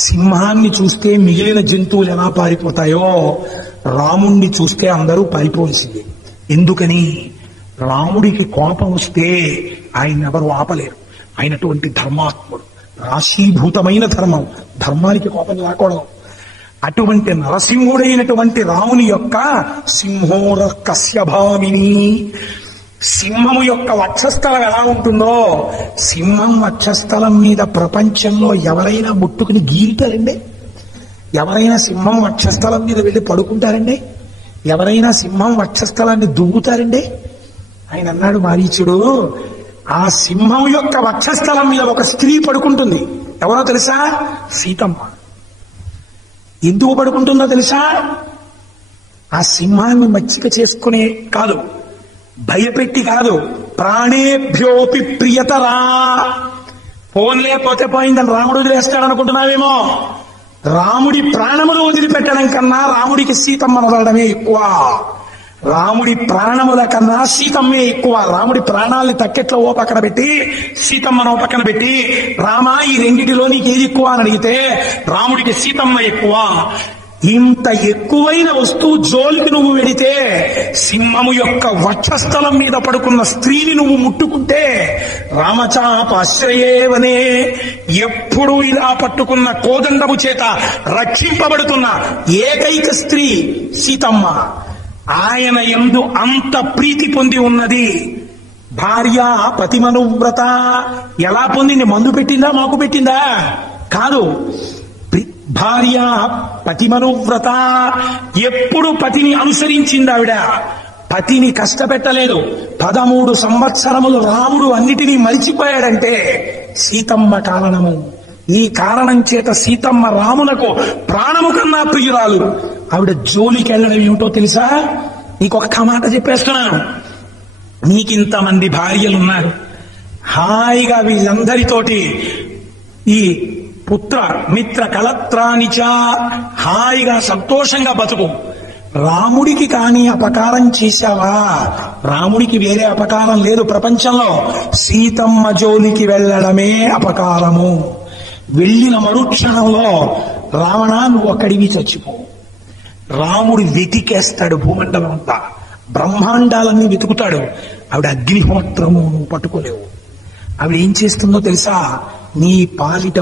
సింహాన్ని చూస్తే మిగిలిన జంతువులు ఎలా పారిపోతాయో రాముణ్ణి చూస్తే అందరూ పారిపోవలసిందే. ఎందుకని? రాముడికి కోపం వస్తే ఆయన ఎవరు ఆపలేరు. ఆయనటువంటి ధర్మాత్ముడు, రాశీభూతమైన ధర్మం, ధర్మానికి కోపం రాకూడదు. అటువంటి నరసింహుడైనటువంటి రాముని యొక్క సింహోరకస్య భామిని. సింహము యొక్క వక్షస్థలం ఎలా ఉంటుందో, సింహం వక్షస్థలం మీద ప్రపంచంలో ఎవరైనా ముట్టుకుని గీరుతారండి? ఎవరైనా సింహం వక్షస్థలం మీద వెళ్ళి పడుకుంటారండి? ఎవరైనా సింహం వక్షస్థలాన్ని దువ్వుతారండి? ఆయన అన్నాడు మారీచుడు, ఆ సింహం యొక్క వక్షస్థలం మీద ఒక స్త్రీ పడుకుంటుంది. ఎవరో తెలుసా? సీతమ్మ. ఎందుకు పడుకుంటుందో తెలుసా? ఆ సింహాన్ని మచ్చిక చేసుకునే కాదు, భయపెట్టి కాదు, ప్రాణేభ్యోపి ప్రియతరా. పోన్లే పోతే పోయిందని రాముడు వదిలేస్తాడనుకుంటున్నావేమో. రాముడి ప్రాణములు వదిలిపెట్టడం కన్నా రాముడికి సీతమ్మను వదలడమే ఎక్కువ. రాముడి ప్రాణముల కన్నా సీతమ్మే ఎక్కువ. రాముడి ప్రాణాలని తక్కెట్లో ఓ పక్కన పెట్టి సీతమ్మను ఓ పక్కన పెట్టి, రామా ఈ రెండిటిలో నీకేది ఎక్కువ అని అడిగితే రాముడికి సీతమ్మ ఎక్కువ. ఇంత ఎక్కువైన వస్తువు జోలికి నువ్వు వెడితే, సింహము యొక్క వక్షస్థలం మీద పడుకున్న స్త్రీని నువ్వు ముట్టుకుంటే, రామచాపాశ్రయేవనే, ఎప్పుడు ఇలా పట్టుకున్న కోదండము చేత రక్షింపబడుతున్న ఏకైక స్త్రీ సీతమ్మ. ఆయన యందు అంత ప్రీతి పొంది ఉన్నది. భార్య పతిమనువ్రత. ఎలా పొందింది? మందు పెట్టిందా, మాకు పెట్టిందా? కాదు. భార్య పతిమనువ్రత. ఎప్పుడు పతిని అనుసరించింది ఆవిడ. పతిని కష్టపెట్టలేదు. 13 సంవత్సరములు రాముడు అన్నిటినీ మరిచిపోయాడంటే సీతమ్మ కారణము. ఈ కారణం చేత సీతమ్మ రామునకు ప్రాణము కన్నా ప్రియురాలు. ఆవిడ జోలికి వెళ్ళడం ఏమిటో తెలుసా? నీకొక్క మాట చెప్పేస్తున్నాను. నీకింతమంది భార్యలున్నారు, హాయిగా వీళ్ళందరితోటి ఈ పుత్ర మిత్ర కళత్రానిచ హాయిగా సంతోషంగా బతుకు. రాముడికి కానీ అపకారం చేశావా? రాముడికి వేరే అపకారం లేదు ప్రపంచంలో. సీతమ్మ జోలికి వెళ్ళడమే అపకారము. వెళ్ళిన మరుక్షణంలో రావణ నువ్వు అక్కడివి చచ్చిపో. రాముడు వెతికేస్తాడు భూమండలం అంతా, బ్రహ్మాండాలన్నీ వెతుకుతాడు. ఆవిడ అగ్నిహోత్రము నువ్వు పట్టుకోలేవు. ఆవిడ ఏం చేస్తుందో తెలుసా? నీ పాలిట